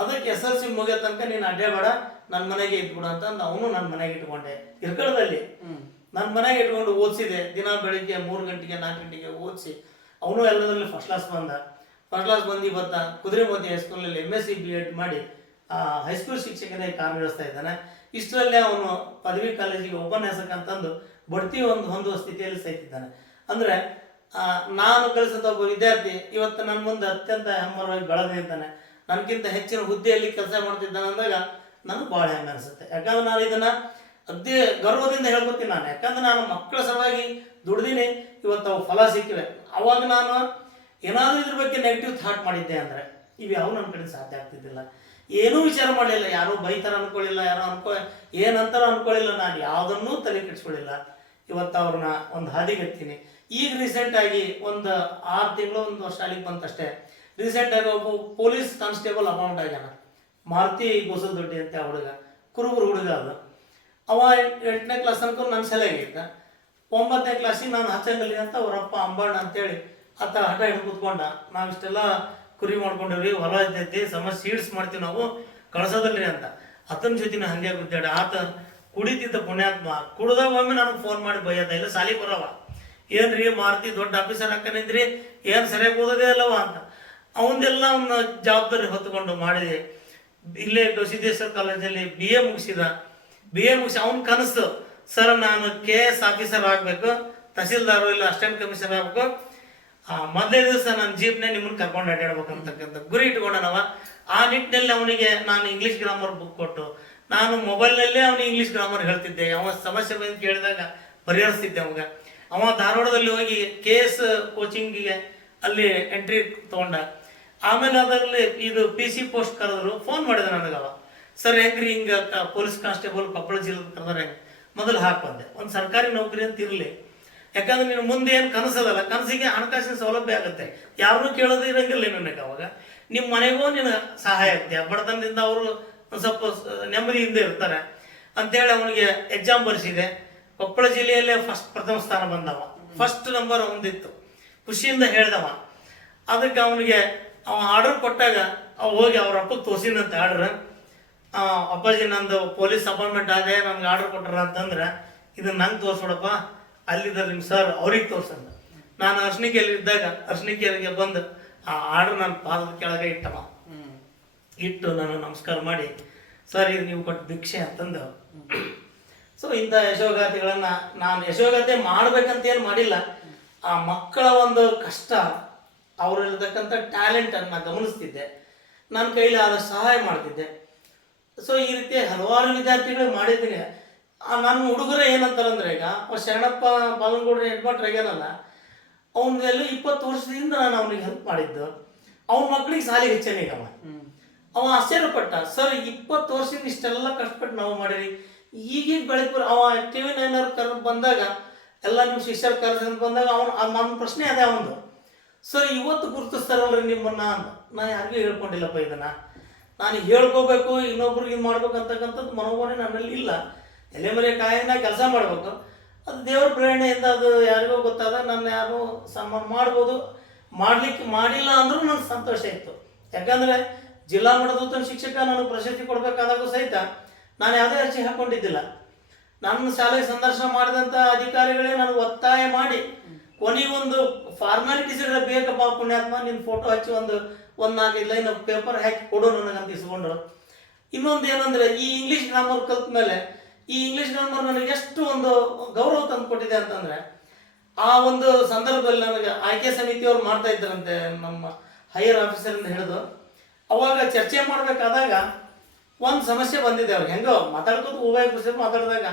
ಅದಕ್ಕೆ ಎಸ್ ಎಲ್ ಸಿ ಮುಗಿಯೋ ತನಕ ನೀನು ಅಡ್ಡೇ ಬೇಡ ನನ್ನ ಮನೆಗೆ ಇಟ್ಬಿಡು ಅಂತ ಅವನು ನನ್ನ ಮನೆಗೆ ಇಟ್ಕೊಂಡೆ. ಇರ್ಕಳದಲ್ಲಿ. ನನ್ನ ಮನೆಗೆ ಇಟ್ಕೊಂಡು ಓದಿಸಿದೆ. ದಿನ ಬೆಳಿಗ್ಗೆ ಮೂರು ಗಂಟೆಗೆ ನಾಲ್ಕು ಗಂಟೆಗೆ ಓದಿಸಿ. ಅವನು ಎಲ್ಲದರಲ್ಲಿ ಫಸ್ಟ್ ಕ್ಲಾಸ್ ಬಂದ. ಕ್ಲಾಸ್ ಬಂದು ಇವತ್ತ Kuduremoti ಹೈಸ್ಕೂಲಲ್ಲಿ M S C B Ed ಮಾಡಿ ಹೈಸ್ಕೂಲ್ ಶಿಕ್ಷಕನಾಗಿ ಕಾರ್ಯನಿರ್ವಹಿಸ್ತಾ ಇದ್ದಾನೆ. ಇಷ್ಟರಲ್ಲೇ ಅವನು ಪದವಿ ಕಾಲೇಜಿಗೆ ಉಪನ್ಯಾಸಕ ಅಂತಂದು ಬಡ್ತಿ ಒಂದು ಹೊಂದುವ ಸ್ಥಿತಿಯಲ್ಲಿ ಸಹಿತಿದ್ದಾನೆ ಅಂದರೆ ನಾನು ಕಲಿಸಿದ ಒಬ್ಬ ವಿದ್ಯಾರ್ಥಿ ಇವತ್ತು ನನ್ನ ಮುಂದೆ ಅತ್ಯಂತ ಹೆಮ್ಮರವಾಗಿ ಬೆಳೆದಿದ್ದಾನೆ ನನಗಿಂತ ಹೆಚ್ಚಿನ ಹುದ್ದೆಯಲ್ಲಿ ಕೆಲಸ ಮಾಡ್ತಿದ್ದಾನೆ ಅಂದಾಗ ನನಗೆ ಭಾಳ ಹೆಮ್ಮೆ ಅನಿಸುತ್ತೆ. ಯಾಕಂದ್ರೆ ನಾನು ಇದನ್ನ ಅದೇ ಗರ್ವದಿಂದ ಹೇಳ್ಕೊತೀನಿ ನಾನು. ಯಾಕಂದ್ರೆ ನಾನು ಮಕ್ಕಳ ಸಲುವಾಗಿ ದುಡ್ದೀನಿ, ಇವತ್ತು ಅವು ಫಲ ಸಿಕ್ಕಿವೆ. ಅವಾಗ ನಾನು ಏನಾದರೂ ಇದ್ರ ಬಗ್ಗೆ ನೆಗೆಟಿವ್ ಥಾಟ್ ಮಾಡಿದ್ದೆ ಅಂದರೆ ಯಾವ ನನ್ನ ಕಡೆ ಸಾಧ್ಯ ಆಗ್ತಿದ್ದಿಲ್ಲ. ಏನೂ ವಿಚಾರ ಮಾಡಲಿಲ್ಲ, ಯಾರೂ ಬೈತಾರ ಅನ್ಕೊಳ್ಳಿಲ್ಲ ಯಾರೋ ಅನ್ಕೊ, ಏನಂತಾರ ಅಂದ್ಕೊಳ್ಳಿಲ್ಲ ನಾನು ಯಾವುದನ್ನೂ ತಲೆ ಕೆಡಿಸ್ಕೊಳ್ಳಿಲ್ಲ ಇವತ್ತು ಅವ್ರನ್ನ ಒಂದು ಹಾದಿಗೆತ್ತೀನಿ ಈಗ ರೀಸೆಂಟಾಗಿ ಒಂದು ಆರು ತಿಂಗಳು, ಒಂದು ವರ್ಷ ಅಲ್ಲಿಗೆ ಬಂತಷ್ಟೇ ರೀಸೆಂಟಾಗಿ ಒಬ್ಬ ಪೊಲೀಸ್ ಕಾನ್ಸ್ಟೇಬಲ್ ಅಪಾಯಿಂಟ್ ಆಗ್ಯಾನ. ಮಾರುತಿ ಗೋಸಲ್ದೊಡ್ಡಿ ಅಂತ ಆ ಹುಡುಗ, ಕುರುಬರು ಹುಡುಗ ಅದು. ಅವ ಎಂಟನೇ ಕ್ಲಾಸ್ ತನಕ ನನ್ನ ಸಲಹೆಗಿದ್ದ ಒಂಬತ್ತನೇ ಕ್ಲಾಸಿಗೆ ನಾನು ಹಚ್ಚಂಗಲ್ಲಿ ಅಂತ ಅವರಪ್ಪ ಅಂಬಣ್ಣ ಅಂತೇಳಿ ಆತ ಹಠ ಹಿಡಿದು ಕೂತ್ಕೊಂಡ. ನಾವು ಇಷ್ಟೆಲ್ಲ ಕುರಿ ಮಾಡ್ಕೊಂಡಿವ್ರಿ, ಹೊಲ ಇದ್ದೈತಿ ಸಮ ಸೀಡ್ಸ್ ಮಾಡ್ತೀವಿ ನಾವು, ಕಳ್ಸೋದಲ್ರಿ ಅಂತ. ಆತನ ಜೊತೆನ ಹಂಗೆ ಗುದ್ದಾಡಿ, ಆತ ಕುಡಿತಿದ್ದ ಪುಣ್ಯಾತ್ಮ ಕುಡ್ದಾಗ ಒಮ್ಮೆ ನನಗೆ ಫೋನ್ ಮಾಡಿ ಬೈಯದ, ಇಲ್ಲ ಸಾಲಿ ಬರವ. ಏನ್ರಿ ಮಾರ್ತಿ ದೊಡ್ಡ ಆಫೀಸರ್ ಹಾಕನಿದ್ರಿ ಏನು ಸರಿಯಾಗಿ ಓದೋದೇ ಅಲ್ಲವ ಅಂತ. ಅವನ್ನೆಲ್ಲ ಅವನ ಜವಾಬ್ದಾರಿ ಹೊತ್ತುಕೊಂಡು ಮಾಡಿದೆ. ಇಲ್ಲೇ ಗವಿಸಿದ್ದೇಶ್ವರ ಕಾಲೇಜಲ್ಲಿ ಬಿ ಎ ಮುಗಿಸಿದ. ಬಿ ಎ ಮುಗಿಸಿ ಅವ್ನ ಕನಸು, ಸರ್, ನಾನು ಕೆ ಎಸ್ ಆಫೀಸರ್ ಆಗಬೇಕು, ತಹಸೀಲ್ದಾರು ಇಲ್ಲ ಅಸಿಸ್ಟೆಂಟ್ ಕಮಿಷನರ್ ಆಗಬೇಕು ಮೊದಲೇ ದಿವಸ ನನ್ನ ಜೀಪ್ನೇ ನಿಮ್ಮನ್ನ ಕರ್ಕೊಂಡು ಅಡ್ಡಾಡ್ಬೇಕಂತಕ್ಕಂಥ ಗುರಿ ಇಟ್ಕೊಂಡನವ. ಆ ನಿಟ್ಟಿನಲ್ಲಿ ಅವನಿಗೆ ನಾನು ಇಂಗ್ಲೀಷ್ ಗ್ರಾಮರ್ ಬುಕ್ ಕೊಟ್ಟು, ನಾನು ಮೊಬೈಲ್ನಲ್ಲೇ ಅವನಿಗೆ ಇಂಗ್ಲೀಷ್ ಗ್ರಾಮರ್ ಹೇಳ್ತಿದ್ದೆ. ಅವ ಸಮಸ್ಯೆ ಬಂದು ಕೇಳಿದಾಗ ಪರಿಹರಿಸ್ತಿದ್ದೆ ಅವಾಗ. ಅವ ಧಾರವಾಡದಲ್ಲಿ ಹೋಗಿ ಕೆ ಎಸ್ ಕೋಚಿಂಗಿಗೆ ಅಲ್ಲಿ ಎಂಟ್ರಿ ತೊಗೊಂಡ. ಆಮೇಲೆ ಅದರಲ್ಲಿ ಇದು ಪಿ ಸಿ ಪೋಸ್ಟ್ ಕರೆದ್ರು ಫೋನ್ ಮಾಡಿದ ನನಗೆ ಅವ. ಸರ್, ಹೆಂಗ್ರಿ ಹಿಂಗೆ ಪೊಲೀಸ್ ಕಾನ್ಸ್ಟೇಬಲ್ ಕೊಪ್ಪಳ ಜಿಲ್ಲೆ ಕರೆದ್ರೆ ಮೊದಲು ಹಾಕಿ ಬಂದೆ. ಒಂದು ಸರ್ಕಾರಿ ನೌಕರಿ ಅಂತ ಇರಲಿ. ಯಾಕಂದ್ರೆ ನೀನು ಮುಂದೆ ಏನು ಕನಸದಲ್ಲ, ಕನಸಿಗೆ ಹಣಕಾಸಿನ ಸೌಲಭ್ಯ ಆಗುತ್ತೆ. ಯಾರನ್ನೂ ಕೇಳೋದು ಇರಂಗಿಲ್ಲ ನಿನಗೆ ಅವಾಗ. ನಿಮ್ಮ ಮನೆಗೂ ನಿನ್ನ ಸಹಾಯ ಆಗುತ್ತೆ. ಬಡತನದಿಂದ ಅವರು ಸ್ವಲ್ಪ ನೆಮ್ಮದಿಯಿಂದ ಇರ್ತಾರೆ. ಅಂತೇಳಿ ಅವನಿಗೆ ಎಕ್ಸಾಮ್ ಬರೆಸಿದೆ. ಕೊಪ್ಪಳ ಜಿಲ್ಲೆಯಲ್ಲೇ ಫಸ್ಟ್ ಪ್ರಥಮ ಸ್ಥಾನ ಬಂದವ. ಫಸ್ಟ್ ನಂಬರ್ ಒಂದಿತ್ತು. ಖುಷಿಯಿಂದ ಹೇಳ್ದವ. ಅದಕ್ಕೆ ಅವನಿಗೆ ಅವ ಆರ್ಡರ್ ಕೊಟ್ಟಾಗ ಅವ ಹೋಗಿ ಅವ್ರ ಅಪ್ಪಗೆ ತೋರಿಸಿದಂತೆ ಆರ್ಡ್ರ್ ಅಪ್ಪಾಜಿ, ನಂದು ಪೊಲೀಸ್ ಅಪಾಯಿಂಟ್ಮೆಂಟ್ ಆದೆ, ನನಗೆ ಆರ್ಡರ್ ಕೊಟ್ಟರ ಅಂತಂದ್ರೆ, ಇದನ್ನ ನಂಗೆ ತೋರಿಸ್ಬಿಡಪ್ಪ. ಅಲ್ಲಿದ್ದಾರೆ ನಿಮ್ಮ ಸರ್ ಅವ್ರಿಗೆ ತೋರ್ಸಂದ. ನಾನು ಅರ್ಶನಿಕೆಯಲ್ಲಿ ಇದ್ದಾಗ ಅರ್ಶನಿಕೆಯರಿಗೆ ಬಂದು, ಆ ಆರ್ಡರ್ ನನ್ನ ಪಾದದ ಕೆಳಗೆ ಇಟ್ಟವ. ಇಟ್ಟು ನಾನು ನಮಸ್ಕಾರ ಮಾಡಿ ಸರ್ ಇದು ನೀವು ಕೊಟ್ಟು ಭಿಕ್ಷೆ ಅಂತಂದು. ಸೊ ಇಂಥ ಯಶೋಗಾಥೆಗಳನ್ನ ನಾನು ಯಶೋಗಾಥೆ ಮಾಡ್ಬೇಕಂತ ಏನು ಮಾಡಿಲ್ಲ. ಆ ಮಕ್ಕಳ ಒಂದು ಕಷ್ಟ, ಅವರಲ್ಲಿರ್ತಕ್ಕಂಥ ಟ್ಯಾಲೆಂಟನ್ನು ಗಮನಿಸ್ತಿದ್ದೆ. ನನ್ನ ಕೈಲಿ ಆದಷ್ಟು ಸಹಾಯ ಮಾಡ್ತಿದ್ದೆ. ಸೊ ಈ ರೀತಿ ಹಲವಾರು ವಿದ್ಯಾರ್ಥಿಗಳು ಮಾಡಿದ್ದೀನಿ. ನನ್ನ ಹುಡುಗರೇ ಏನಂತಾರಂದ್ರೆ ಈಗ ಶರಣಪ್ಪ ಬಾಗನಗೌಡ್ರ ಹೆಡ್ಮಾಟ್ರ್ ಏನಲ್ಲ ಅವನದೆಲ್ಲ ಇಪ್ಪತ್ತು ವರ್ಷದಿಂದ ನಾನು ಅವನಿಗೆ ಹೆಲ್ಪ್ ಮಾಡಿದ್ದು. ಅವನ ಮಕ್ಕಳಿಗೆ ಸಾಲಿಗೆ ಹೆಚ್ಚೇನೆ ಈಗ ಅವ ಅವ ಆಶ್ಚರ್ಯಪಟ್ಟ ಸರ್ ಇಪ್ಪತ್ತು ವರ್ಷದಿಂದ ಇಷ್ಟೆಲ್ಲ ಕಷ್ಟಪಟ್ಟು ನಾವು ಮಾಡಿರಿ. ಈಗೀಗ ಬೆಳಗ್ಗೆ ಅವ ಟಿ ವಿ ನೈನರ್ ಕರ್ ಬಂದಾಗ ಎಲ್ಲ ನಿಮ್ಮ ಶಿಷ್ಯರು ಕರೆಸ್ ಅಂತ ಬಂದಾಗ ಅವನು ನನ್ನ ಪ್ರಶ್ನೆ ಅದೇ ಅವನು ಸರ್ ಇವತ್ತು ಗುರುತಿಸ್ತಾರಲ್ರಿ ನಿಮ್ಮನ್ನ ಅಂತ ನಾ ಯಾರಿಗೂ ಹೇಳ್ಕೊಂಡಿಲ್ಲಪ್ಪ ಇದನ್ನ. ನಾನು ಹೇಳ್ಕೋಬೇಕು ಇನ್ನೊಬ್ರಿಗೆ ಇದು ಮಾಡ್ಬೇಕು ಅಂತಕ್ಕಂಥದ್ದು ಮನೋಭಾವನೆ ನನ್ನಲ್ಲಿ ಇಲ್ಲ. ಎಲೆ ಮರೆ ಕಾಯಿನ ಕೆಲಸ ಮಾಡ್ಬೇಕು. ಅದು ದೇವ್ರ ಪ್ರೇರಣೆಯಿಂದ ಅದು ಯಾರಿಗೋ ಗೊತ್ತಾದ, ನನ್ನ ಯಾರು ಸಮ ಮಾಡ್ಬೋದು. ಮಾಡ್ಲಿಕ್ಕೆ ಮಾಡಿಲ್ಲ ಅಂದ್ರೂ ನನಗೆ ಸಂತೋಷ ಇತ್ತು. ಯಾಕಂದ್ರೆ ಜಿಲ್ಲಾ ಮಟ್ಟದ ಶಿಕ್ಷಕ ನಾನು ಪ್ರಶಸ್ತಿ ಕೊಡಬೇಕಾದಾಗೂ ಸಹಿತ ನಾನು ಯಾವುದೇ ಅರ್ಜಿ ಹಾಕೊಂಡಿದ್ದಿಲ್ಲ. ನನ್ನ ಶಾಲೆಗೆ ಸಂದರ್ಶನ ಮಾಡಿದಂಥ ಅಧಿಕಾರಿಗಳೇ ನಾನು ಒತ್ತಾಯ ಮಾಡಿ, ಕೊನೆಗೊಂದು ಫಾರ್ಮಾಲಿಟೀಸ್ ಬೇಕಪ್ಪ ಪುಣ್ಯಾತ್ಮ ನಿನ್ನ ಫೋಟೋ ಹಚ್ಚಿ ಒಂದು ಒಂದು ನಾಲ್ಕೈದು ಲೈನ್ ಪೇಪರ್ ಹಾಕಿ ಕೊಡು ನನಗಂತ ಇಸ್ಕೊಂಡ್ರು. ಇನ್ನೊಂದು ಏನಂದ್ರೆ ಈ ಇಂಗ್ಲೀಷ್ ಗ್ರಾಮರ್ ಕಲ್ತ ಮೇಲೆ ಈ ಇಂಗ್ಲಿಷ್ ಗ್ರಾಮರ್ ನನಗೆ ಎಷ್ಟು ಒಂದು ಗೌರವ ತಂದು ಕೊಟ್ಟಿದೆ ಅಂತಂದ್ರೆ, ಆ ಒಂದು ಸಂದರ್ಭದಲ್ಲಿ ನನಗೆ ಆಯ್ಕೆ ಸಮಿತಿಯವ್ರು ಮಾಡ್ತಾ ಇದ್ರಂತೆ ನಮ್ಮ ಹೈಯರ್ ಆಫೀಸರಿಂದ ಹಿಡಿದು. ಅವಾಗ ಚರ್ಚೆ ಮಾಡಬೇಕಾದಾಗ ಒಂದು ಸಮಸ್ಯೆ ಬಂದಿದೆ ಅವ್ರಿಗೆ. ಹೆಂಗೋ ಮಾತಾಡ್ಕೋತ ಉಭಯ ಖುಷಿ ಮಾತಾಡಿದಾಗ,